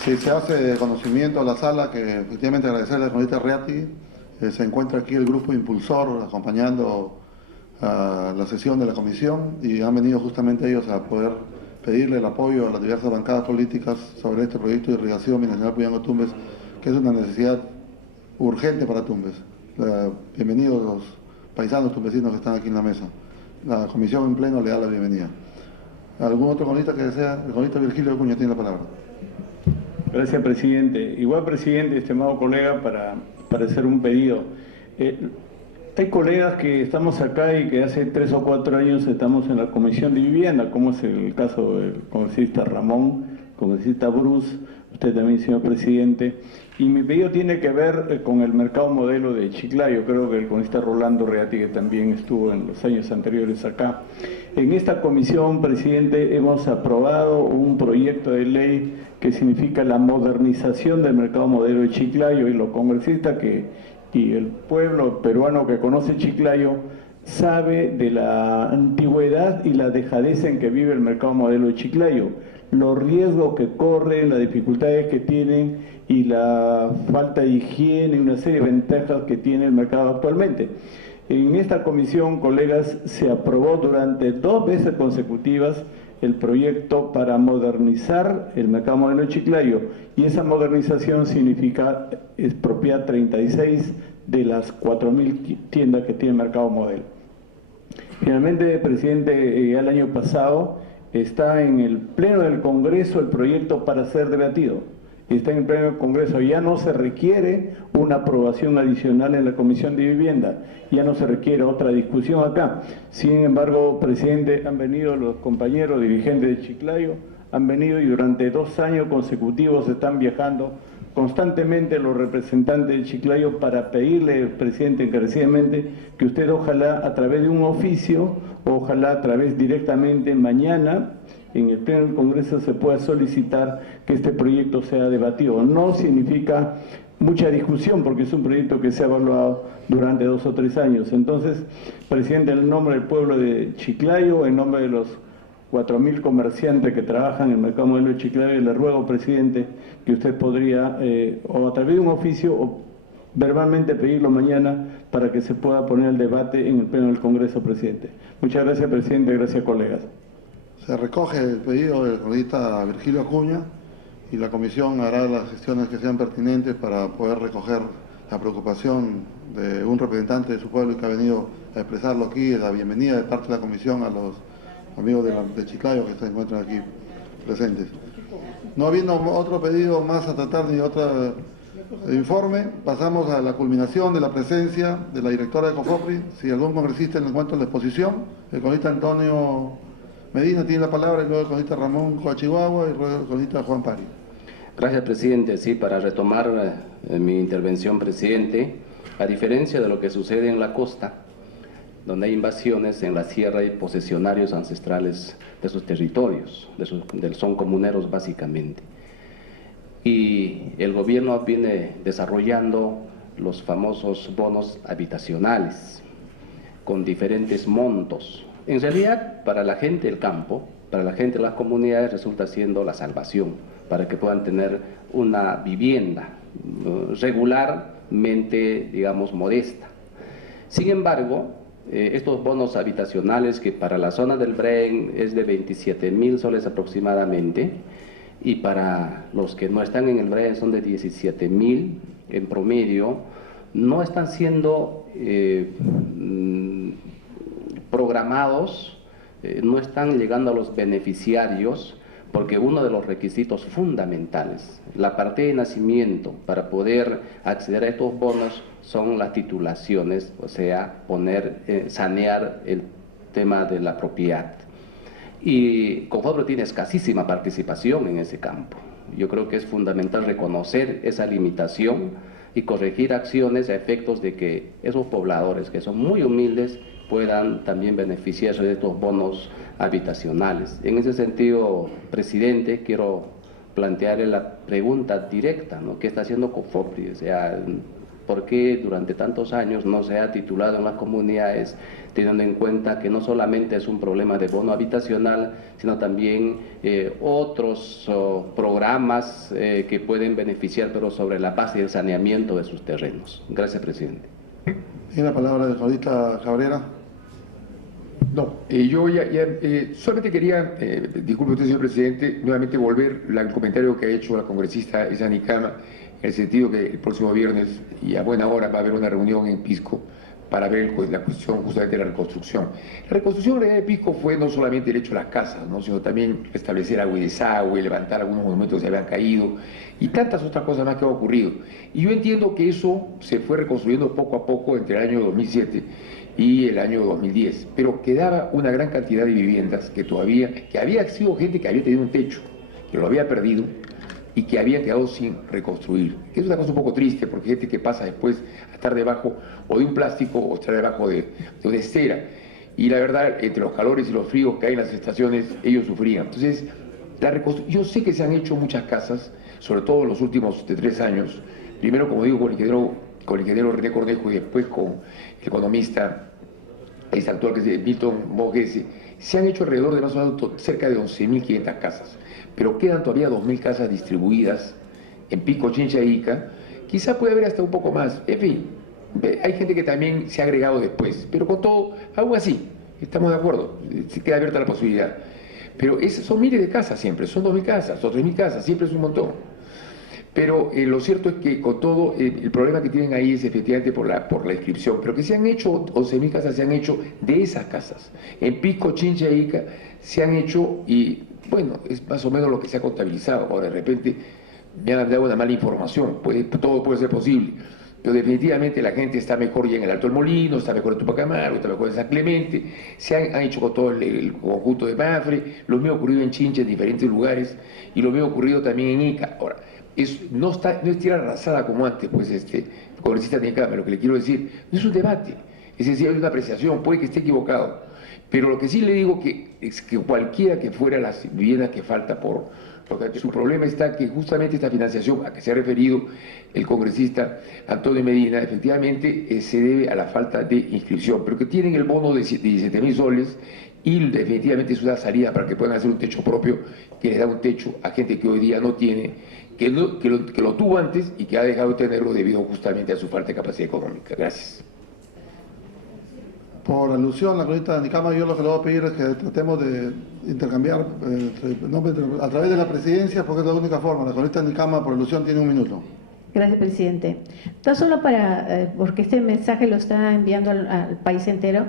Si se hace de conocimiento a la sala, que efectivamente agradecerle al congresista Reati, se encuentra aquí el grupo impulsor acompañando a la sesión de la comisión y han venido justamente ellos a poder pedirle el apoyo a las diversas bancadas políticas sobre este proyecto de irrigación binacional Puyango-Tumbes, que es una necesidad urgente para Tumbes. Bienvenidos los paisanos tumbesinos que están aquí en la mesa. La comisión en pleno le da la bienvenida. ¿Algún otro congresista que desea? El congresista Virgilio Acuña tiene la palabra. Gracias, presidente. Igual, presidente, estimado colega, para hacer un pedido. Hay colegas que estamos acá y que hace 3 o 4 años estamos en la Comisión de Vivienda, como es el caso del congresista Ramón, congresista Bruce, usted también, señor presidente. Y mi pedido tiene que ver con el mercado modelo de Chiclayo. Creo que el congresista Rolando Reati, que también estuvo en los años anteriores acá. En esta comisión, presidente, hemos aprobado un proyecto de ley que significa la modernización del mercado modelo de Chiclayo, y los congresistas y el pueblo peruano que conoce Chiclayo sabe de la antigüedad y la dejadez en que vive el mercado modelo de Chiclayo, los riesgos que corren, las dificultades que tienen y la falta de higiene y una serie de ventajas que tiene el mercado actualmente. En esta comisión, colegas, se aprobó durante 2 veces consecutivas el proyecto para modernizar el mercado modelo de Chiclayo, y esa modernización significa expropiar 36 de las 4.000 tiendas que tiene el mercado modelo. Finalmente, presidente, el año pasado está en el pleno del Congreso el proyecto para ser debatido. Está en el pleno del Congreso, ya no se requiere una aprobación adicional en la Comisión de Vivienda, ya no se requiere otra discusión acá. Sin embargo, presidente, han venido los compañeros dirigentes de Chiclayo, han venido y durante 2 años consecutivos están viajando constantemente los representantes de Chiclayo para pedirle, presidente, encarecidamente, que usted ojalá a través de un oficio, ojalá a través directamente mañana, en el pleno del Congreso se pueda solicitar que este proyecto sea debatido. No significa mucha discusión porque es un proyecto que se ha evaluado durante 2 o 3 años. Entonces, presidente, en nombre del pueblo de Chiclayo, en nombre de los 4.000 comerciantes que trabajan en el mercado modelo de Chiclayo, le ruego, presidente, que usted podría, o a través de un oficio, o verbalmente pedirlo mañana para que se pueda poner el debate en el pleno del Congreso, presidente. Muchas gracias, presidente. Gracias, colegas. Se recoge el pedido del congresista Virgilio Acuña y la comisión hará las gestiones que sean pertinentes para poder recoger la preocupación de un representante de su pueblo que ha venido a expresarlo aquí, la bienvenida de parte de la comisión a los amigos de Chiclayo que se encuentran aquí presentes. No habiendo otro pedido más a tratar ni otra el informe. Pasamos a la culminación de la presencia de la directora de COFOPRI. Si algún congresista le encuentra la exposición, el congresista Antonio Medina tiene la palabra, y luego el congresista Ramón Coachihuahua y luego el congresista Juan Pari. Gracias, presidente. Sí, para retomar mi intervención, presidente, a diferencia de lo que sucede en la costa, donde hay invasiones, en la sierra hay posesionarios ancestrales de sus territorios, son comuneros básicamente. Y el gobierno viene desarrollando los famosos bonos habitacionales con diferentes montos. En realidad, para la gente del campo, para la gente de las comunidades, resulta siendo la salvación para que puedan tener una vivienda regularmente, digamos, modesta. Sin embargo, estos bonos habitacionales, que para la zona del Breen es de 27.000 soles aproximadamente, y para los que no están en el Breen son de 17.000 en promedio, no están siendo programados, no están llegando a los beneficiarios, porque uno de los requisitos fundamentales, la partida de nacimiento para poder acceder a estos bonos, son las titulaciones, o sea, sanear el tema de la propiedad. Y COFOPRI tiene escasísima participación en ese campo. Yo creo que es fundamental reconocer esa limitación y corregir acciones a efectos de que esos pobladores, que son muy humildes, puedan también beneficiarse de estos bonos habitacionales. En ese sentido, presidente, quiero plantearle la pregunta directa, ¿no? ¿Qué está haciendo COFOPRI? O sea, ¿por qué durante tantos años no se ha titulado en las comunidades, teniendo en cuenta que no solamente es un problema de bono habitacional, sino también otros programas que pueden beneficiar, pero sobre la base del saneamiento de sus terrenos? Gracias, presidente. Tiene la palabra el congresista Cabrera. No, yo solamente quería, disculpe usted, señor presidente, nuevamente volver al comentario que ha hecho la congresista Esa Nicama, en el sentido que el próximo viernes y a buena hora va a haber una reunión en Pisco para ver la cuestión justamente de la reconstrucción. La reconstrucción de Pisco fue no solamente el hecho de las casas, ¿no?, sino también establecer agua y desagüe, levantar algunos monumentos que se habían caído y tantas otras cosas más que han ocurrido. Y yo entiendo que eso se fue reconstruyendo poco a poco entre el año 2007 y el año 2010, pero quedaba una gran cantidad de viviendas que había sido gente que había tenido un techo, que lo había perdido y que había quedado sin reconstruir. Que es una cosa un poco triste, porque gente que pasa después a estar debajo o de un plástico o estar debajo de una estera. Y la verdad, entre los calores y los fríos que hay en las estaciones, ellos sufrían. Entonces, yo sé que se han hecho muchas casas, sobre todo en los últimos 3 años, primero, como digo, con el ingeniero René Cornejo y después con el economista actual, que es Milton Borghese. Se han hecho alrededor de más o menos cerca de 11.500 casas, pero quedan todavía 2.000 casas distribuidas en Pisco, Chincha e Ica. Quizá puede haber hasta un poco más. En fin, hay gente que también se ha agregado después, pero con todo, aún así, estamos de acuerdo, se queda abierta la posibilidad. Pero son miles de casas siempre, son 2.000 casas, o 3.000 casas, siempre es un montón. Pero lo cierto es que con todo, el problema que tienen ahí es efectivamente por la inscripción, pero que se han hecho 11.000 casas, se han hecho de esas casas. En Pisco, Chincha e Ica se han hecho y, bueno, es más o menos lo que se ha contabilizado. Ahora, de repente, me han dado una mala información, todo puede ser posible, pero definitivamente la gente está mejor ya en el Alto del Molino, está mejor en Tupac Amaru, está mejor en San Clemente, se han hecho con todo el conjunto de Mafre, lo mismo ha ocurrido en Chincha, en diferentes lugares, y lo mismo ha ocurrido también en Ica. Ahora, no es tierra arrasada como antes, pues, congresista Nicama, lo que le quiero decir, no es un debate, es decir, hay una apreciación, puede que esté equivocado, pero lo que sí le digo es que cualquiera que fuera las viviendas que falta porque su problema está que justamente esta financiación a que se ha referido el congresista Antonio Medina, efectivamente se debe a la falta de inscripción, pero que tienen el bono de 17.000 soles y definitivamente es una salida para que puedan hacer un techo propio, que les da un techo a gente que hoy día no tiene, que lo tuvo antes y que ha dejado de tenerlo debido justamente a su falta de capacidad económica. Gracias. Por alusión, la congresista Nicama, yo lo que le voy a pedir es que tratemos de intercambiar a través de la presidencia, porque es la única forma. La congresista Nicama, por alusión, tiene 1 minuto. Gracias, presidente. Tan solo porque este mensaje lo está enviando al país entero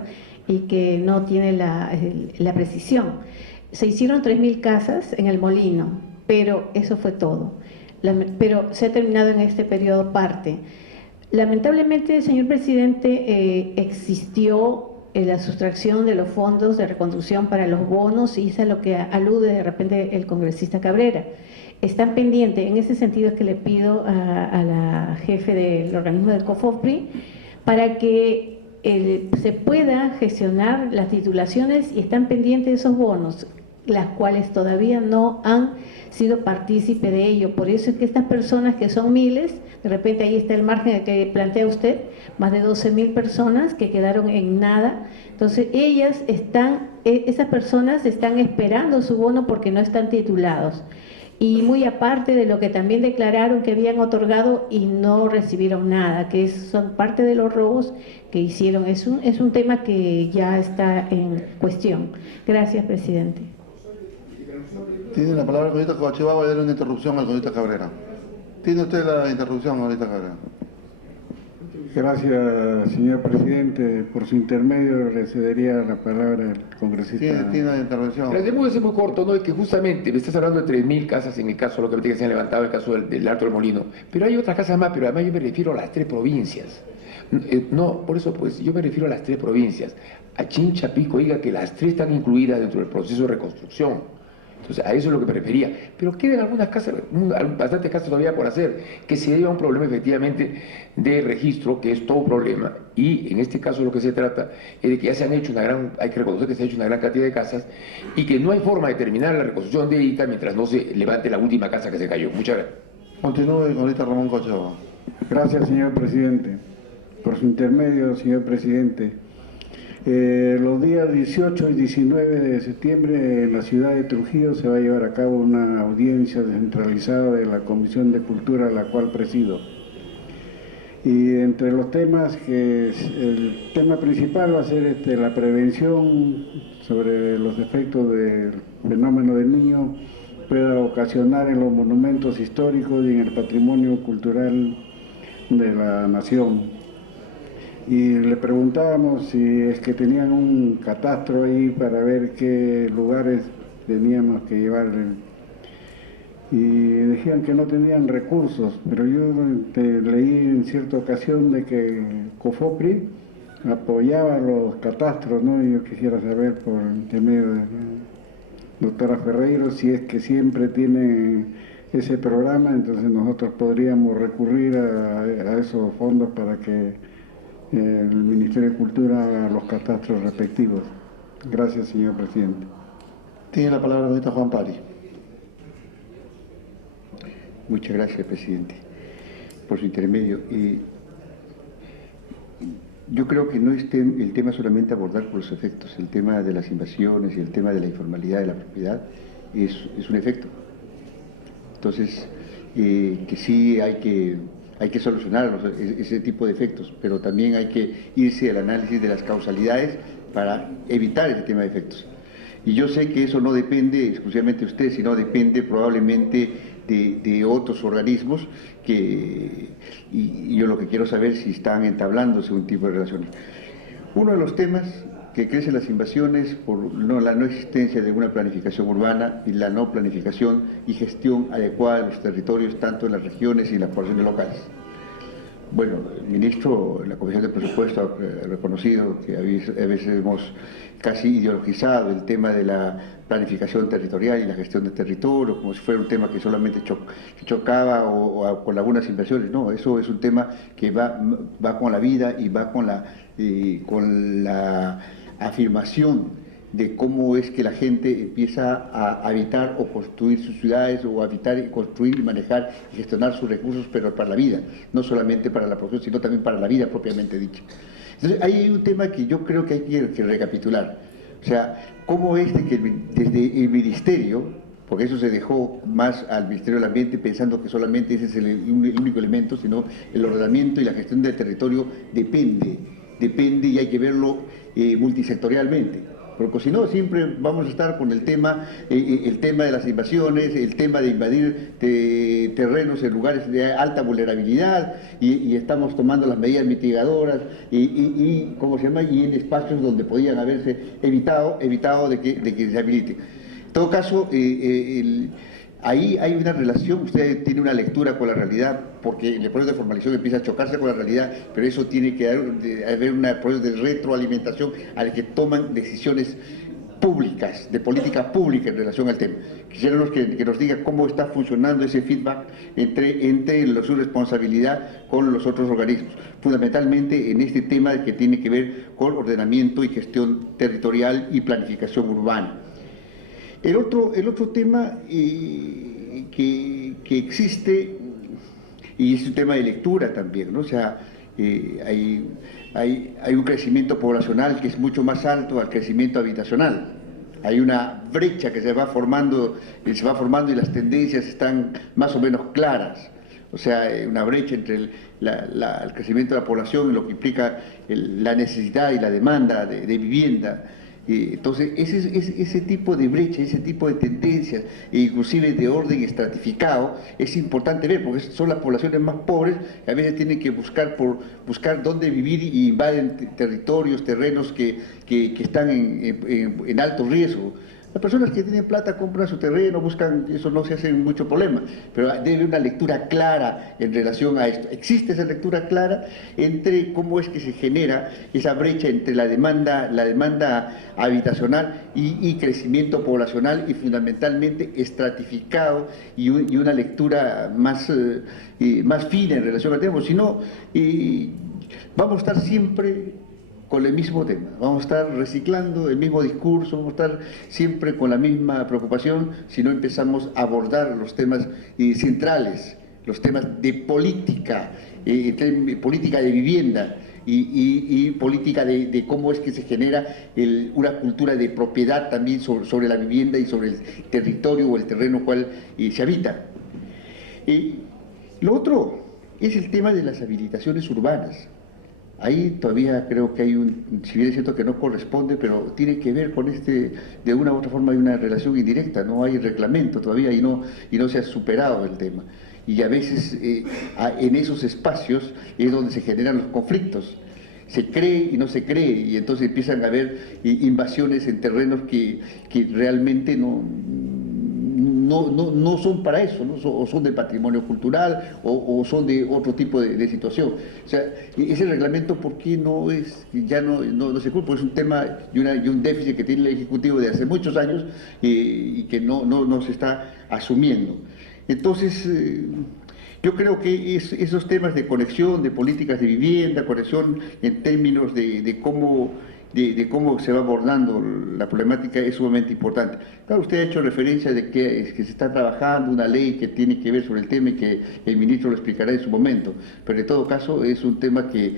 y que no tiene la precisión. Se hicieron 3.000 casas en el Molino, pero eso fue todo. pero se ha terminado en este periodo parte. Lamentablemente, señor presidente, existió la sustracción de los fondos de reconstrucción para los bonos, y es a lo que alude de repente el congresista Cabrera. Están pendientes, en ese sentido es que le pido a la jefe del organismo del COFOPRI para que se pueda gestionar las titulaciones, y están pendientes esos bonos, las cuales todavía no han sido partícipe de ello. Por eso es que estas personas, que son miles, de repente ahí está el margen que plantea usted, más de 12.000 personas que quedaron en nada. Entonces esas personas están esperando su bono porque no están titulados. Y muy aparte de lo que también declararon que habían otorgado y no recibieron nada, que son parte de los robos que hicieron. Es un tema que ya está en cuestión. Gracias, presidente. Tiene la palabra el congresista Coachiva. Va a dar una interrupción al congresista Cabrera. Tiene usted la interrupción, congresista Cabrera. Gracias, señor presidente. Por su intermedio le cedería la palabra al congresista. Tiene la intervención. Pero debemos ser muy corto, ¿no? Es que justamente me estás hablando de 3.000 casas en el caso, lo que se han levantado, el caso del Alto del Molino. Pero hay otras casas más, pero además yo me refiero a las 3 provincias. No, por eso pues yo me refiero a las 3 provincias. A Chincha, Pico, diga que las 3 están incluidas dentro del proceso de reconstrucción. Entonces, a eso es lo que me refería. Pero quedan algunas casas, bastantes casas todavía por hacer, que se debe a un problema efectivamente de registro, que es todo un problema. Y en este caso lo que se trata es de que ya se han hecho hay que reconocer que se ha hecho una gran cantidad de casas y que no hay forma de terminar la reconstrucción de Ica mientras no se levante la última casa que se cayó. Muchas gracias. Continúe, congresista Ramón Coachiva. Gracias, señor presidente. Por su intermedio, señor presidente. Los días 18 y 19 de septiembre en la ciudad de Trujillo se va a llevar a cabo una audiencia descentralizada de la Comisión de Cultura, la cual presido. Y entre los temas, el tema principal va a ser la prevención sobre los efectos del fenómeno del Niño pueda ocasionar en los monumentos históricos y en el patrimonio cultural de la nación. Y le preguntábamos si es que tenían un catastro ahí para ver qué lugares teníamos que llevarle. Y decían que no tenían recursos, pero yo leí en cierta ocasión de que COFOPRI apoyaba los catastros, ¿no? Y yo quisiera saber por intermedio de la doctora Ferreiro si es que siempre tiene ese programa, entonces nosotros podríamos recurrir a esos fondos para que el Ministerio de Cultura haga los catastros respectivos. Gracias, señor presidente. Tiene la palabra el congresista Juan Pari. Muchas gracias, presidente, por su intermedio. Yo creo que no es el tema solamente abordar por los efectos, el tema de las invasiones y el tema de la informalidad de la propiedad es un efecto. Entonces, que sí hay que solucionar ese tipo de efectos, pero también hay que irse al análisis de las causalidades para evitar ese tema de efectos. Y yo sé que eso no depende exclusivamente de usted, sino depende probablemente de otros organismos y yo lo que quiero saber si están entablándose un tipo de relaciones. Uno de los temas que crecen las invasiones por la no existencia de una planificación urbana y la no planificación y gestión adecuada de los territorios, tanto en las regiones y en las poblaciones locales. Bueno, el ministro en la Comisión de Presupuesto ha reconocido que a veces hemos casi ideologizado el tema de la planificación territorial y la gestión de territorio, como si fuera un tema que solamente chocaba o con algunas inversiones. No, eso es un tema que va con la vida y va con la afirmación de cómo es que la gente empieza a habitar o construir sus ciudades, o habitar y construir y manejar y gestionar sus recursos, pero para la vida, no solamente para la producción, sino también para la vida propiamente dicha. Entonces, ahí hay un tema que yo creo que hay que recapitular. O sea, cómo es que desde el Ministerio, porque eso se dejó más al Ministerio del Ambiente, pensando que solamente ese es el único elemento, sino el ordenamiento y la gestión del territorio depende y hay que verlo multisectorialmente. Porque si no, siempre vamos a estar con el tema de las invasiones, el tema de invadir terrenos en lugares de alta vulnerabilidad y estamos tomando las medidas mitigadoras ¿cómo se llama? Y en espacios donde podían haberse evitado de que se habilite. En todo caso, ahí hay una relación, usted tiene una lectura con la realidad, porque el proceso de formalización empieza a chocarse con la realidad, pero eso tiene que haber un proceso de retroalimentación al que toman decisiones públicas, de política pública en relación al tema. Quisiéramos que nos diga cómo está funcionando ese feedback entre su responsabilidad con los otros organismos, fundamentalmente en este tema que tiene que ver con ordenamiento y gestión territorial y planificación urbana. El otro tema que existe, y es un tema de lectura también, ¿no? O sea, hay un crecimiento poblacional que es mucho más alto al crecimiento habitacional. Hay una brecha que se va formando y las tendencias están más o menos claras. O sea, una brecha entre el crecimiento de la población y lo que implica la necesidad y la demanda de vivienda. Entonces, ese tipo de brecha, ese tipo de tendencias, e inclusive de orden estratificado, es importante ver, porque son las poblaciones más pobres que a veces tienen que buscar dónde vivir y invaden territorios, terrenos que están en alto riesgo. Las personas que tienen plata compran su terreno, buscan, eso no se hace mucho problema, pero debe haber una lectura clara en relación a esto. Existe esa lectura clara entre cómo es que se genera esa brecha entre la demanda habitacional y crecimiento poblacional, y fundamentalmente estratificado, y una lectura más fina en relación al tema. Si no, vamos a estar siempre con el mismo tema, vamos a estar reciclando el mismo discurso, vamos a estar siempre con la misma preocupación si no empezamos a abordar los temas centrales, los temas de política, política de vivienda y política de cómo es que se genera una cultura de propiedad también sobre la vivienda y sobre el territorio o el terreno cual se habita. Lo otro es el tema de las habilitaciones urbanas. Ahí todavía creo que hay si bien es cierto que no corresponde, pero tiene que ver con de una u otra forma hay una relación indirecta, no hay reglamento todavía y no se ha superado el tema. Y a veces en esos espacios es donde se generan los conflictos. Se cree y no se cree, y entonces empiezan a haber invasiones en terrenos que realmente no son para eso, ¿no? O son de patrimonio cultural o son de otro tipo de situación. O sea, ese reglamento, ¿por qué ya no se cumple? Es un tema y un déficit que tiene el Ejecutivo de hace muchos años y que no se está asumiendo. Entonces, yo creo que esos temas de conexión, de políticas de vivienda, conexión en términos de cómo se va abordando la problemática es sumamente importante. Claro, usted ha hecho referencia de que se está trabajando una ley que tiene que ver sobre el tema y que el ministro lo explicará en su momento, pero en todo caso es un tema que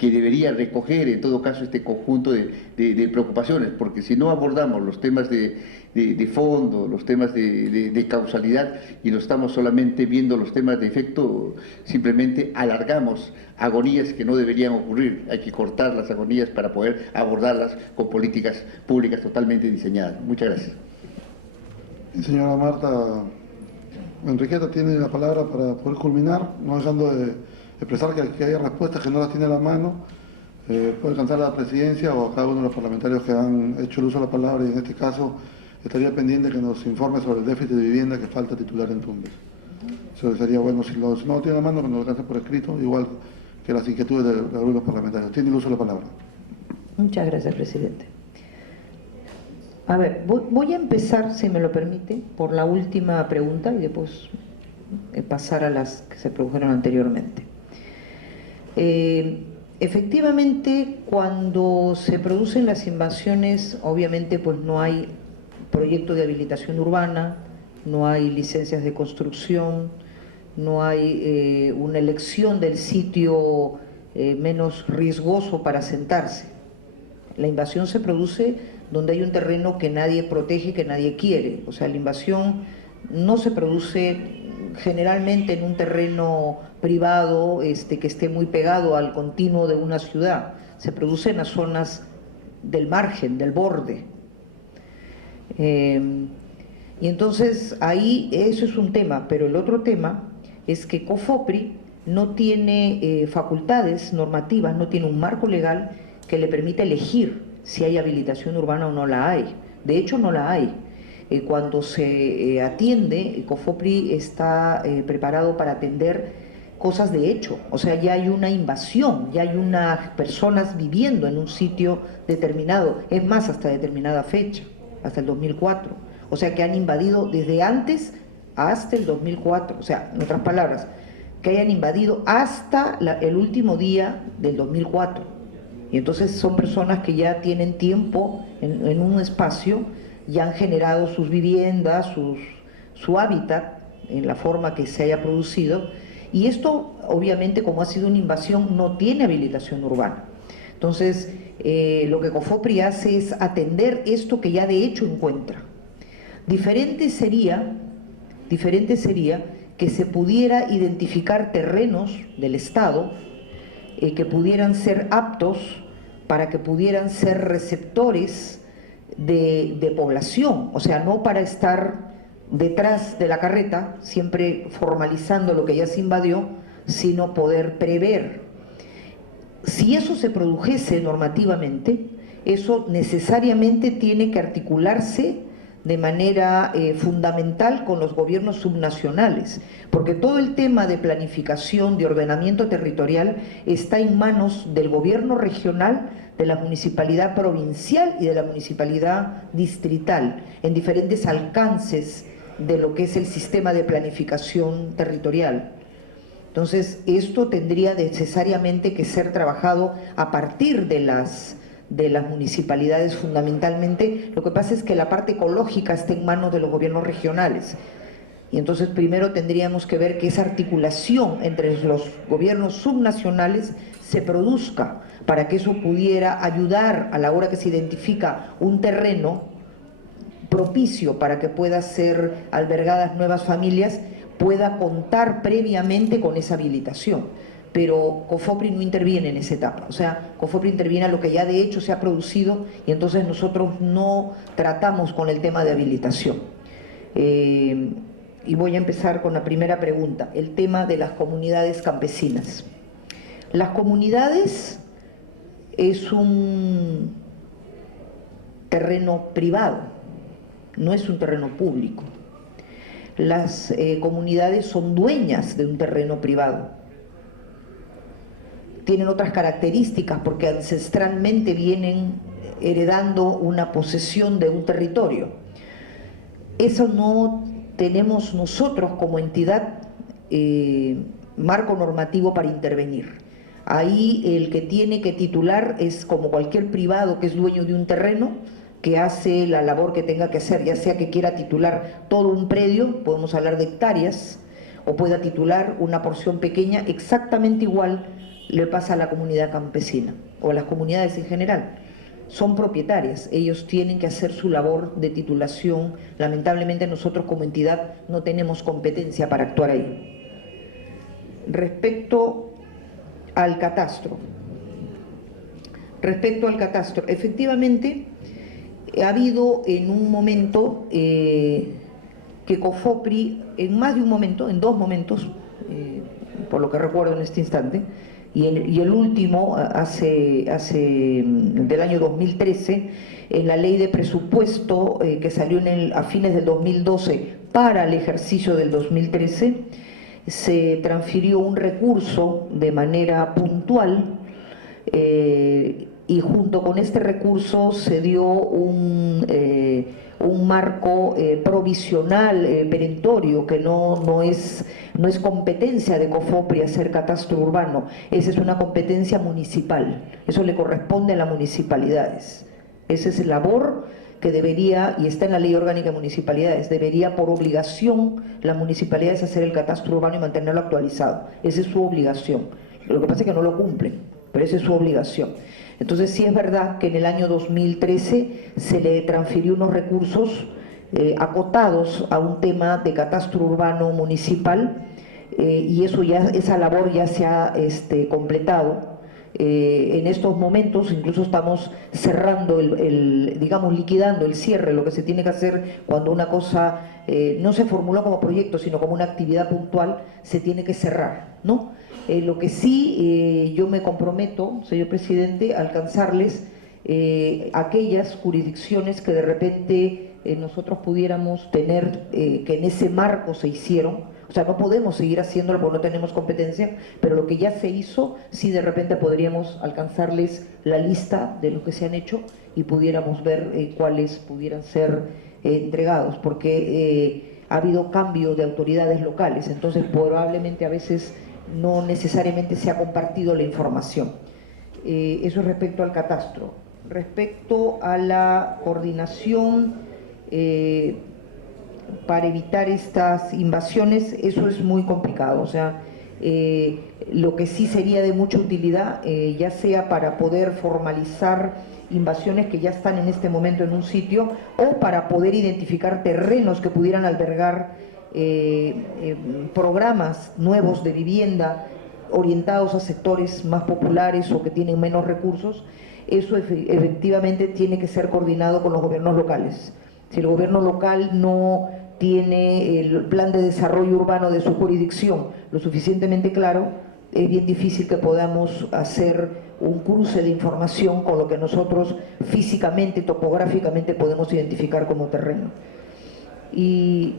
debería recoger en todo caso este conjunto de preocupaciones, porque si no abordamos los temas de fondo, los temas de causalidad, y no estamos solamente viendo los temas de efecto, simplemente alargamos agonías que no deberían ocurrir. Hay que cortar las agonías para poder abordarlas con políticas públicas totalmente diseñadas. Muchas gracias. Señora Marta Enriqueta tiene la palabra para poder culminar, no dejando de expresar que hay respuestas que no las tiene a la mano. Puede alcanzar a la presidencia o a cada uno de los parlamentarios que han hecho el uso de la palabra, y en este caso estaría pendiente que nos informe sobre el déficit de vivienda que falta titular en Tumbes. Eso sería bueno, si no lo tiene a la mano, que nos lo alcance por escrito, igual que las inquietudes de los grupos parlamentarios. Tiene el uso de la palabra. Muchas gracias, presidente. A ver, voy a empezar, si me lo permite, por la última pregunta y después pasar a las que se produjeron anteriormente. Efectivamente, cuando se producen las invasiones, obviamente pues no hay proyecto de habilitación urbana, no hay licencias de construcción, no hay una elección del sitio menos riesgoso para asentarse. La invasión se produce donde hay un terreno que nadie protege, que nadie quiere. O sea, la invasión no se produce generalmente en un terreno privado que esté muy pegado al continuo de una ciudad. Se produce en las zonas del margen, del borde. Y entonces ahí eso es un tema, pero el otro tema es que COFOPRI no tiene facultades normativas, no tiene un marco legal que le permita elegir si hay habilitación urbana o no la hay. De hecho, no la hay. cuando se atiende, COFOPRI está preparado para atender cosas de hecho, o sea, ya hay una invasión, ya hay unas personas viviendo en un sitio determinado, es más, hasta determinada fecha, hasta el 2004, o sea, que han invadido desde antes hasta el 2004, o sea, en otras palabras, que hayan invadido hasta el último día del 2004, y entonces son personas que ya tienen tiempo en un espacio, ya han generado sus viviendas, su hábitat, en la forma que se haya producido, y esto, obviamente, como ha sido una invasión, no tiene habilitación urbana. Entonces, lo que COFOPRI hace es atender esto que ya de hecho encuentra. Diferente sería que se pudiera identificar terrenos del Estado que pudieran ser aptos para que pudieran ser receptores de población, o sea, no para estar detrás de la carreta, siempre formalizando lo que ya se invadió, sino poder prever. Si eso se produjese normativamente, eso necesariamente tiene que articularse de manera fundamental con los gobiernos subnacionales, porque todo el tema de planificación, de ordenamiento territorial, está en manos del gobierno regional, de la municipalidad provincial y de la municipalidad distrital, en diferentes alcances de lo que es el sistema de planificación territorial. Entonces, esto tendría necesariamente que ser trabajado a partir de las municipalidades fundamentalmente. Lo que pasa es que la parte ecológica está en manos de los gobiernos regionales. Y entonces primero tendríamos que ver que esa articulación entre los gobiernos subnacionales se produzca para que eso pudiera ayudar a la hora que se identifica un terreno propicio para que pueda ser albergadas nuevas familias, pueda contar previamente con esa habilitación. Pero COFOPRI no interviene en esa etapa, o sea, COFOPRI interviene a lo que ya de hecho se ha producido y entonces nosotros no tratamos con el tema de habilitación. Y voy a empezar con la primera pregunta, el tema de las comunidades campesinas. Las comunidades es un terreno privado, no es un terreno público. Las comunidades son dueñas de un terreno privado. Tienen otras características porque ancestralmente vienen heredando una posesión de un territorio. Eso no tenemos nosotros como entidad marco normativo para intervenir. Ahí el que tiene que titular es como cualquier privado que es dueño de un terreno, que hace la labor que tenga que hacer, ya sea que quiera titular todo un predio, podemos hablar de hectáreas, o pueda titular una porción pequeña, exactamente igual le pasa a la comunidad campesina, o a las comunidades en general. Son propietarias, ellos tienen que hacer su labor de titulación. Lamentablemente nosotros como entidad no tenemos competencia para actuar ahí. Respecto al catastro, efectivamente ha habido en un momento que COFOPRI, en más de un momento, en dos momentos, por lo que recuerdo en este instante, y el último del año 2013, en la ley de presupuesto que salió a fines del 2012 para el ejercicio del 2013, se transfirió un recurso de manera puntual y junto con este recurso se dio un marco provisional, perentorio, que no es competencia de COFOPRI hacer catastro urbano, esa es una competencia municipal, eso le corresponde a las municipalidades, esa es la labor que debería, y está en la Ley Orgánica de Municipalidades, debería por obligación las municipalidades hacer el catastro urbano y mantenerlo actualizado, esa es su obligación, lo que pasa es que no lo cumplen, pero esa es su obligación. Entonces sí es verdad que en el año 2013 se le transfirió unos recursos acotados a un tema de catastro urbano municipal y esa labor ya se ha completado. En estos momentos incluso estamos cerrando, digamos liquidando el cierre, lo que se tiene que hacer cuando una cosa no se formuló como proyecto sino como una actividad puntual, se tiene que cerrar, ¿no? Lo que sí yo me comprometo, señor presidente, a alcanzarles aquellas jurisdicciones que de repente nosotros pudiéramos tener, que en ese marco se hicieron. O sea, no podemos seguir haciéndolo porque no tenemos competencia, pero lo que ya se hizo, sí de repente podríamos alcanzarles la lista de lo que se han hecho y pudiéramos ver cuáles pudieran ser entregados, porque ha habido cambio de autoridades locales, entonces probablemente a veces no necesariamente se ha compartido la información. Eso es respecto al catastro. Respecto a la coordinación para evitar estas invasiones, eso es muy complicado. O sea, lo que sí sería de mucha utilidad, ya sea para poder formalizar invasiones que ya están en este momento en un sitio, o para poder identificar terrenos que pudieran albergar programas nuevos de vivienda orientados a sectores más populares o que tienen menos recursos. Eso efectivamente tiene que ser coordinado con los gobiernos locales. Si el gobierno local no tiene el plan de desarrollo urbano de su jurisdicción lo suficientemente claro, es bien difícil que podamos hacer un cruce de información con lo que nosotros físicamente, topográficamente podemos identificar como terreno. Y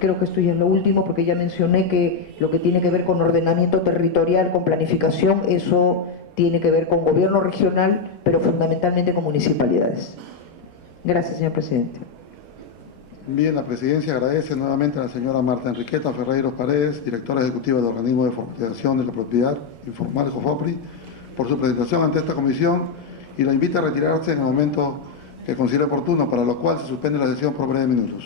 creo que esto ya es lo último, porque ya mencioné que lo que tiene que ver con ordenamiento territorial, con planificación, eso tiene que ver con gobierno regional, pero fundamentalmente con municipalidades. Gracias, señor presidente. Bien, la presidencia agradece nuevamente a la señora Marta Enriqueta Ferreiros Paredes, directora ejecutiva del Organismo de Formalización de la Propiedad Informal COFOPRI, por su presentación ante esta comisión, y la invita a retirarse en el momento que considere oportuno, para lo cual se suspende la sesión por breves minutos.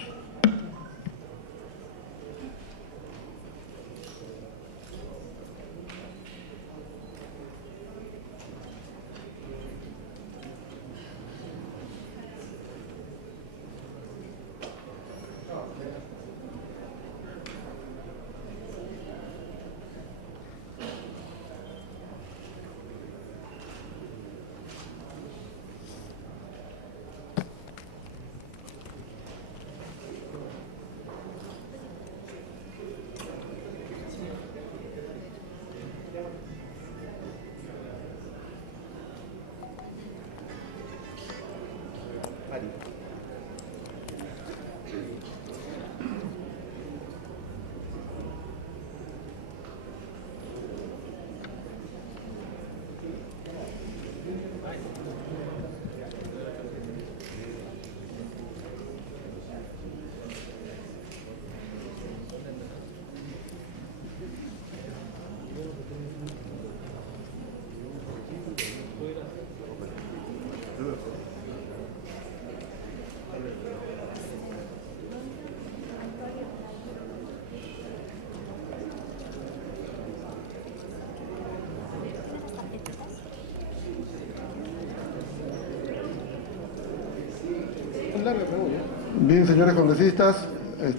Bien, señores congresistas,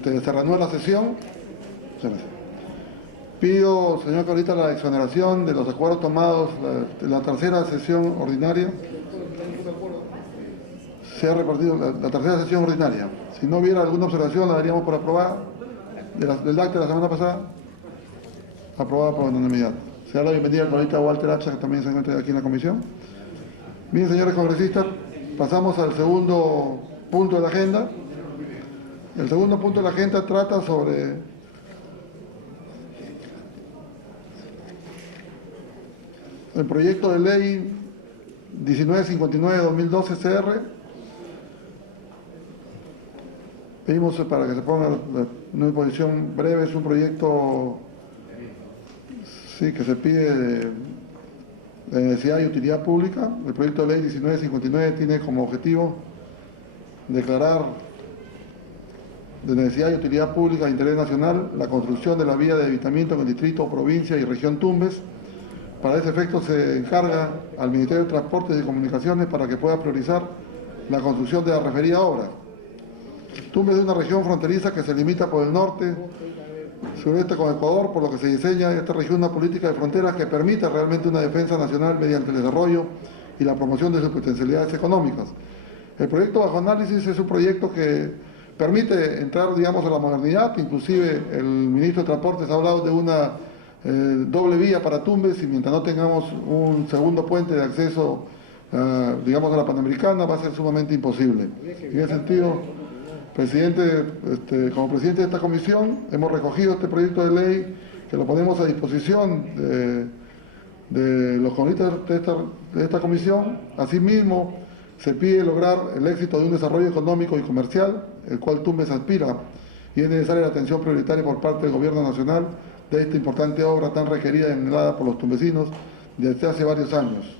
se reanuda la sesión. Pido, señor Corita, la exoneración de los acuerdos tomados de la tercera sesión ordinaria. Se ha repartido la tercera sesión ordinaria. Si no hubiera alguna observación, la daríamos por aprobada. Del acta de la semana pasada, aprobada por unanimidad. Se da la bienvenida al Corita Walter Hacha, que también se encuentra aquí en la comisión. Bien, señores congresistas, pasamos al segundo punto de la agenda. El segundo punto de la agenda trata sobre el proyecto de ley 1959-2012 CR. Pedimos para que se ponga una disposición breve, es un proyecto que se pide de necesidad y utilidad pública. El proyecto de ley 1959 tiene como objetivo declarar de necesidad y utilidad pública de interés nacional la construcción de la vía de evitamiento en el distrito, provincia y región Tumbes. Para ese efecto se encarga al Ministerio de Transportes y Comunicaciones para que pueda priorizar la construcción de la referida obra. Tumbes es una región fronteriza que se limita por el norte, sureste con Ecuador, por lo que se diseña esta región una política de fronteras que permita realmente una defensa nacional mediante el desarrollo y la promoción de sus potencialidades económicas. El proyecto bajo análisis es un proyecto que permite entrar, digamos, a la modernidad. Inclusive el ministro de Transportes ha hablado de una doble vía para Tumbes, y mientras no tengamos un segundo puente de acceso digamos, de la Panamericana, va a ser sumamente imposible. En ese sentido, presidente, como presidente de esta comisión, hemos recogido este proyecto de ley que lo ponemos a disposición de los congresistas de esta comisión. Asimismo, se pide lograr el éxito de un desarrollo económico y comercial, el cual Tumbes aspira, y es necesaria la atención prioritaria por parte del Gobierno Nacional de esta importante obra tan requerida y anhelada por los tumbesinos desde hace varios años.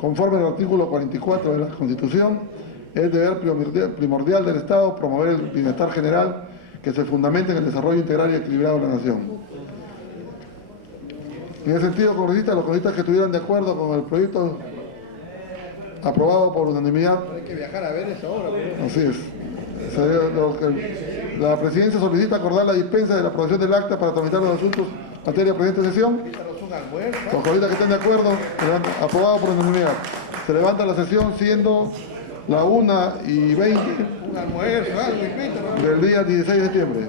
Conforme al artículo 44 de la Constitución, es deber primordial del Estado promover el bienestar general que se fundamenta en el desarrollo integral y equilibrado de la nación. En ese sentido, congresistas, los congresistas que estuvieran de acuerdo con el proyecto aprobado por unanimidad. Hay que viajar a ver esa obra. Así es. La presidencia solicita acordar la dispensa de la aprobación del acta para tramitar los asuntos en materia de presente sesión. Los congresistas que estén de acuerdo, aprobado por unanimidad. Se levanta la sesión siendo la 1:20 del día 16 de septiembre.